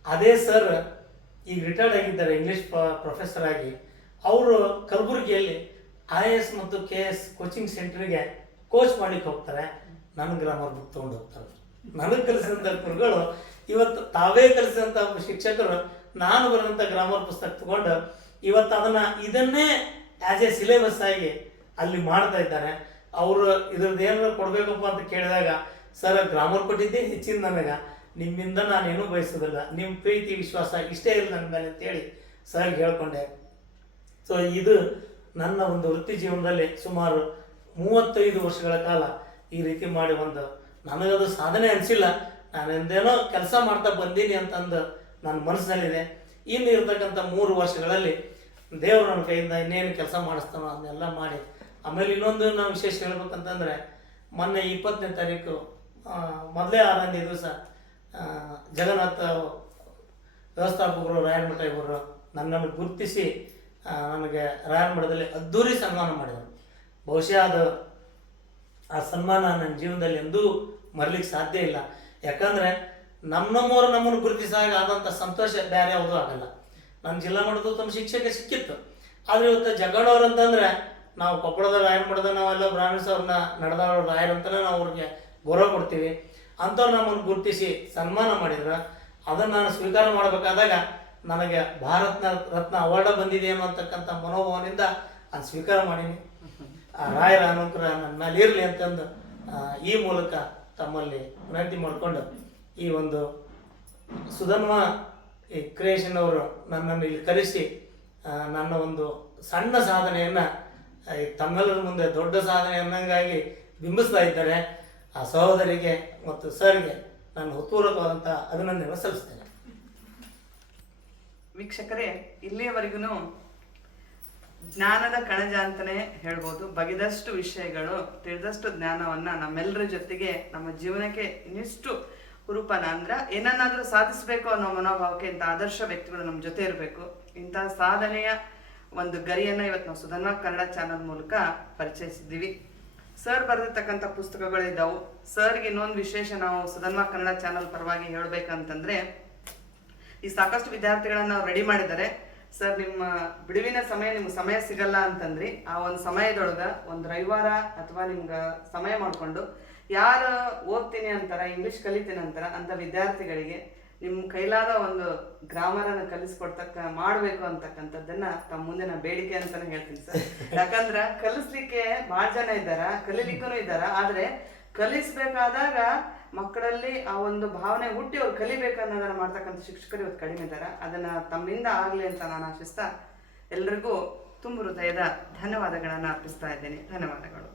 ಅದೇ ಸರ್ ಈಗ ರಿಟೈರ್ಡ್ ಆಗಿದ್ದಾರೆ ಇಂಗ್ಲೀಷ್ ಪ್ರೊಫೆಸರ್ ಆಗಿ, ಅವರು ಕಲಬುರಗಿಯಲ್ಲಿ ಐ ಎ ಎಸ್ ಮತ್ತು ಕೆ ಎಸ್ ಕೋಚಿಂಗ್ ಸೆಂಟ್ರಿಗೆ ಕೋಚ್ ಮಾಡ್ಲಿಕ್ಕೆ ಹೋಗ್ತಾರೆ. ನನ್ನ ಗ್ರಾಮರ್ ಬುಕ್ ತೊಗೊಂಡು ಹೋಗ್ತಾರೆ. ನನಗೆ ಕಲಿಸಿದಂಥ ಗುರುಗಳು ಇವತ್ತು ತಾವೇ ಕಲಿಸಿದಂಥ ಶಿಕ್ಷಕರು ನಾನು ಬರೆದಂಥ ಗ್ರಾಮರ್ ಪುಸ್ತಕ ತಗೊಂಡು ಇವತ್ತು ಅದನ್ನ ಇದನ್ನೇ ಆ್ಯಸ್ ಎ ಸಿಲೆಬಸ್ ಆಗಿ ಅಲ್ಲಿ ಮಾಡ್ತಾ ಇದ್ದಾರೆ. ಅವರು ಇದ್ರದ್ದು ಏನಾದ್ರು ಕೊಡಬೇಕಪ್ಪ ಅಂತ ಕೇಳಿದಾಗ, ಸರ್ ಗ್ರಾಮರ್ ಕೊಟ್ಟಿದ್ದೇ ಹೆಚ್ಚಿನ ನನಗೆ. ನಿಮ್ಮಿಂದ ನಾನೇನು ಬಯಸೋದಿಲ್ಲ. ನಿಮ್ಮ ಪ್ರೀತಿ, ವಿಶ್ವಾಸ ಇಷ್ಟೇ ಇಲ್ಲ ನನ್ನ ಮೇಲೆ ಅಂತೇಳಿ ಸರ್ ಹೇಳ್ಕೊಂಡೆ. ಸೊ ಇದು ನನ್ನ ಒಂದು ವೃತ್ತಿ ಜೀವನದಲ್ಲಿ ಸುಮಾರು ಮೂವತ್ತೈದು ವರ್ಷಗಳ ಕಾಲ ಈ ರೀತಿ ಮಾಡಿ ಒಂದು ನನಗದು ಸಾಧನೆ ಅನಿಸಿಲ್ಲ. ನಾನು ಎಂದೇನೋ ಕೆಲಸ ಮಾಡ್ತಾ ಬಂದೀನಿ ಅಂತಂದು ನನ್ನ ಮನಸ್ಸಿನಲ್ಲಿದೆ. ಇನ್ನು ಇರ್ತಕ್ಕಂಥ ಮೂರು ವರ್ಷಗಳಲ್ಲಿ ದೇವರು ನನ್ನ ಕೈಯಿಂದ ಇನ್ನೇನು ಕೆಲಸ ಮಾಡಿಸ್ತಾನೋ ಅದನ್ನೆಲ್ಲ ಮಾಡಿ. ಆಮೇಲೆ ಇನ್ನೊಂದು ನಾನು ವಿಶೇಷ ಹೇಳ್ಬೇಕಂತಂದರೆ ಮೊನ್ನೆ ಇಪ್ಪತ್ತನೇ ತಾರೀಕು ಮೊದಲೇ ಆರನೇ ದಿವಸ ಜಗನ್ನಾಥ ವ್ಯವಸ್ಥಾಪಕರು ರಾಯಣಮಠ ಇವರು ನನ್ನನ್ನು ಗುರುತಿಸಿ ನನಗೆ ನಮಗೆ ರಾಯರಮಠದಲ್ಲಿ ಅದ್ಧೂರಿ ಸನ್ಮಾನ ಮಾಡಿದರು. ಬಹುಶಃ ಅದು ಆ ಸನ್ಮಾನ ನನ್ನ ಜೀವನದಲ್ಲಿ ಎಂದೂ ಮರಲಿಕ್ಕೆ ಸಾಧ್ಯ ಇಲ್ಲ. ಯಾಕಂದರೆ ನಮ್ಮ ನಮ್ಮವರು ನಮ್ಮನ್ನು ಗುರುತಿಸಿದಾಗ ಆದಂಥ ಸಂತೋಷ ಬೇರೆ ಯಾವುದೂ ಆಗಲ್ಲ. ನನ್ನ ಜಿಲ್ಲಾ ಮಟ್ಟದ ತಮ್ಮ ಶಿಕ್ಷಕ ಸಿಕ್ಕಿತ್ತು. ಆದರೆ ಇವತ್ತು ಜಗಳವ್ರು ಅಂತಂದರೆ ನಾವು ಕೊಪ್ಪಳದ ರಾಯರ ಮಠದ ನಾವೆಲ್ಲ ಬ್ರಾಹ್ಮಿಣ್ಸ್ ಅವ್ರನ್ನ ನಡೆದವ್ರ ರಾಯರ್ ಅಂತಲೇ ನಾವು ಅವ್ರಿಗೆ ಗೌರವ ಕೊಡ್ತೀವಿ. ಅಂಥವ್ರು ನಮ್ಮನ್ನು ಗುರುತಿಸಿ ಸನ್ಮಾನ ಮಾಡಿದ್ರು, ಅದನ್ನು ನಾನು ಸ್ವೀಕಾರ ಮಾಡಬೇಕಾದಾಗ ನನಗೆ ಭಾರತ ರತ್ನ ಅವಾರ್ಡ ಬಂದಿದೆ ಅನ್ನೋತಕ್ಕಂಥ ಮನೋಭಾವದಿಂದ ಅದು ಸ್ವೀಕಾರ ಮಾಡೀನಿ. ಆ ರಾಯರ ಅನುಗ್ರಹ ನನ್ನ ಮೇಲೆ ಇರಲಿ ಅಂತಂದು ಈ ಮೂಲಕ ತಮ್ಮಲ್ಲಿ ವಿನಂತಿ ಮಾಡಿಕೊಂಡು ಈ ಒಂದು ಸುಧನ್ವ ಈ ಕ್ರಿಯೇಷನ್ ಅವರು ನನ್ನನ್ನು ಇಲ್ಲಿ ಕರೆಸಿ ನನ್ನ ಒಂದು ಸಣ್ಣ ಸಾಧನೆಯನ್ನು ತಮ್ಮೆಲ್ಲರ ಮುಂದೆ ದೊಡ್ಡ ಸಾಧನೆ ಅನ್ನಂಗಾಗಿ ಬಿಂಬಿಸ್ತಾ ಇದ್ದಾರೆ. ಆ ಸಹೋದರಿಗೆ ಮತ್ತು ಸರ್ಗೆ ನಾನು ಹೃತ್ಪೂರ್ವಕವಾದಂಥ ಅಭಿನಂದನೆ ಸಲ್ಲಿಸ್ತೇನೆ.
ವೀಕ್ಷಕರೇ, ಇಲ್ಲಿಯವರೆಗೂ ಜ್ಞಾನದ ಕಣಜ ಅಂತಲೇ ಹೇಳ್ಬೋದು. ಬಗೆದಷ್ಟು ವಿಷಯಗಳು, ತಿಳಿದಷ್ಟು ಜ್ಞಾನವನ್ನ ನಮ್ಮೆಲ್ಲರ ಜೊತೆಗೆ ನಮ್ಮ ಜೀವನಕ್ಕೆ ಇನ್ನಿಷ್ಟು ಹುರುಪನ ಅಂದ್ರ ಏನನ್ನಾದರೂ ಸಾಧಿಸಬೇಕು ಅನ್ನೋ ಮನೋಭಾವಕ್ಕೆ ಇಂಥ ಆದರ್ಶ ವ್ಯಕ್ತಿಗಳು ನಮ್ಮ ಜೊತೆ ಇರಬೇಕು. ಇಂಥ ಸಾಧನೆಯ ಒಂದು ಗರಿಯನ್ನ ಇವತ್ತು ನಾವು ಸುಧನ್ವ ಕನ್ನಡ ಚಾನಲ್ ಮೂಲಕ ಪರಿಚಯಿಸಿದ್ದೀವಿ. ಸರ್ ಬರೆದಿರ್ತಕ್ಕಂಥ ಪುಸ್ತಕಗಳಿದ್ದಾವು ಸರ್ಗೆ ಇನ್ನೊಂದು ವಿಶೇಷ ನಾವು ಸುಧನ್ಮ ಕನ್ನಡ ಚಾನಲ್ ಪರವಾಗಿ ಹೇಳಬೇಕಂತಂದ್ರೆ, ಈ ಸಾಕಷ್ಟು ವಿದ್ಯಾರ್ಥಿಗಳನ್ನ ನಾವು ರೆಡಿ ಮಾಡಿದ್ದಾರೆ. ಸರ್ ನಿಮ್ಮ ಬಿಡುವಿನ ಸಮಯ ನಿಮ್ಗೆ ಸಮಯ ಸಿಗಲ್ಲ ಅಂತಂದ್ರಿ. ಆ ಒಂದು ಸಮಯದೊಳಗ ಒಂದು ರವಿವಾರ ಅಥವಾ ನಿಮ್ಗೆ ಸಮಯ ಮಾಡಿಕೊಂಡು ಯಾರು ಓದ್ತೀನಿ ಅಂತಾರ ಇಂಗ್ಲಿಷ್ ಕಲಿತೀನಿ ಅಂತಾರ ಅಂತ ವಿದ್ಯಾರ್ಥಿಗಳಿಗೆ ನಿಮ್ಮ ಕೈಲಾದ ಒಂದು ಗ್ರಾಮರನ್ನ ಕಲಿಸ್ಕೊಡ್ತಕ್ಕ, ಮಾಡಬೇಕು ಅಂತಕ್ಕಂಥದ್ದನ್ನ ತಮ್ಮ ಮುಂದೆ ನಾ ಬೇಡಿಕೆ ಅಂತಾನೆ ಹೇಳ್ತೀನಿ ಸರ್. ಯಾಕಂದ್ರ ಕಲಿಸ್ಲಿಕ್ಕೆ ಭಾಳ ಜನ ಇದ್ದಾರ ಕಲಿಲಿಕ್ಕೂ ಇದ್ದಾರ, ಆದ್ರೆ ಕಲಿಸ್ಬೇಕಾದಾಗ ಮಕ್ಕಳಲ್ಲಿ ಆ ಒಂದು ಭಾವನೆ ಹುಟ್ಟಿ ಅವ್ರು ಕಲಿಬೇಕನ್ನೋದನ್ನ ಮಾಡ್ತಕ್ಕಂಥ ಶಿಕ್ಷಕರು ಇವತ್ತು ಕಡಿಮೆ ಇದ್ದಾರ ಅದನ್ನ ತಮ್ಮಿಂದ ಆಗ್ಲಿ ಅಂತ ನಾನು ಆಶಿಸ್ತಾ ಎಲ್ರಿಗೂ ತುಂಬ ಹೃದಯದ ಧನ್ಯವಾದಗಳನ್ನ ಅರ್ಪಿಸ್ತಾ ಇದ್ದೇನೆ. ಧನ್ಯವಾದಗಳು.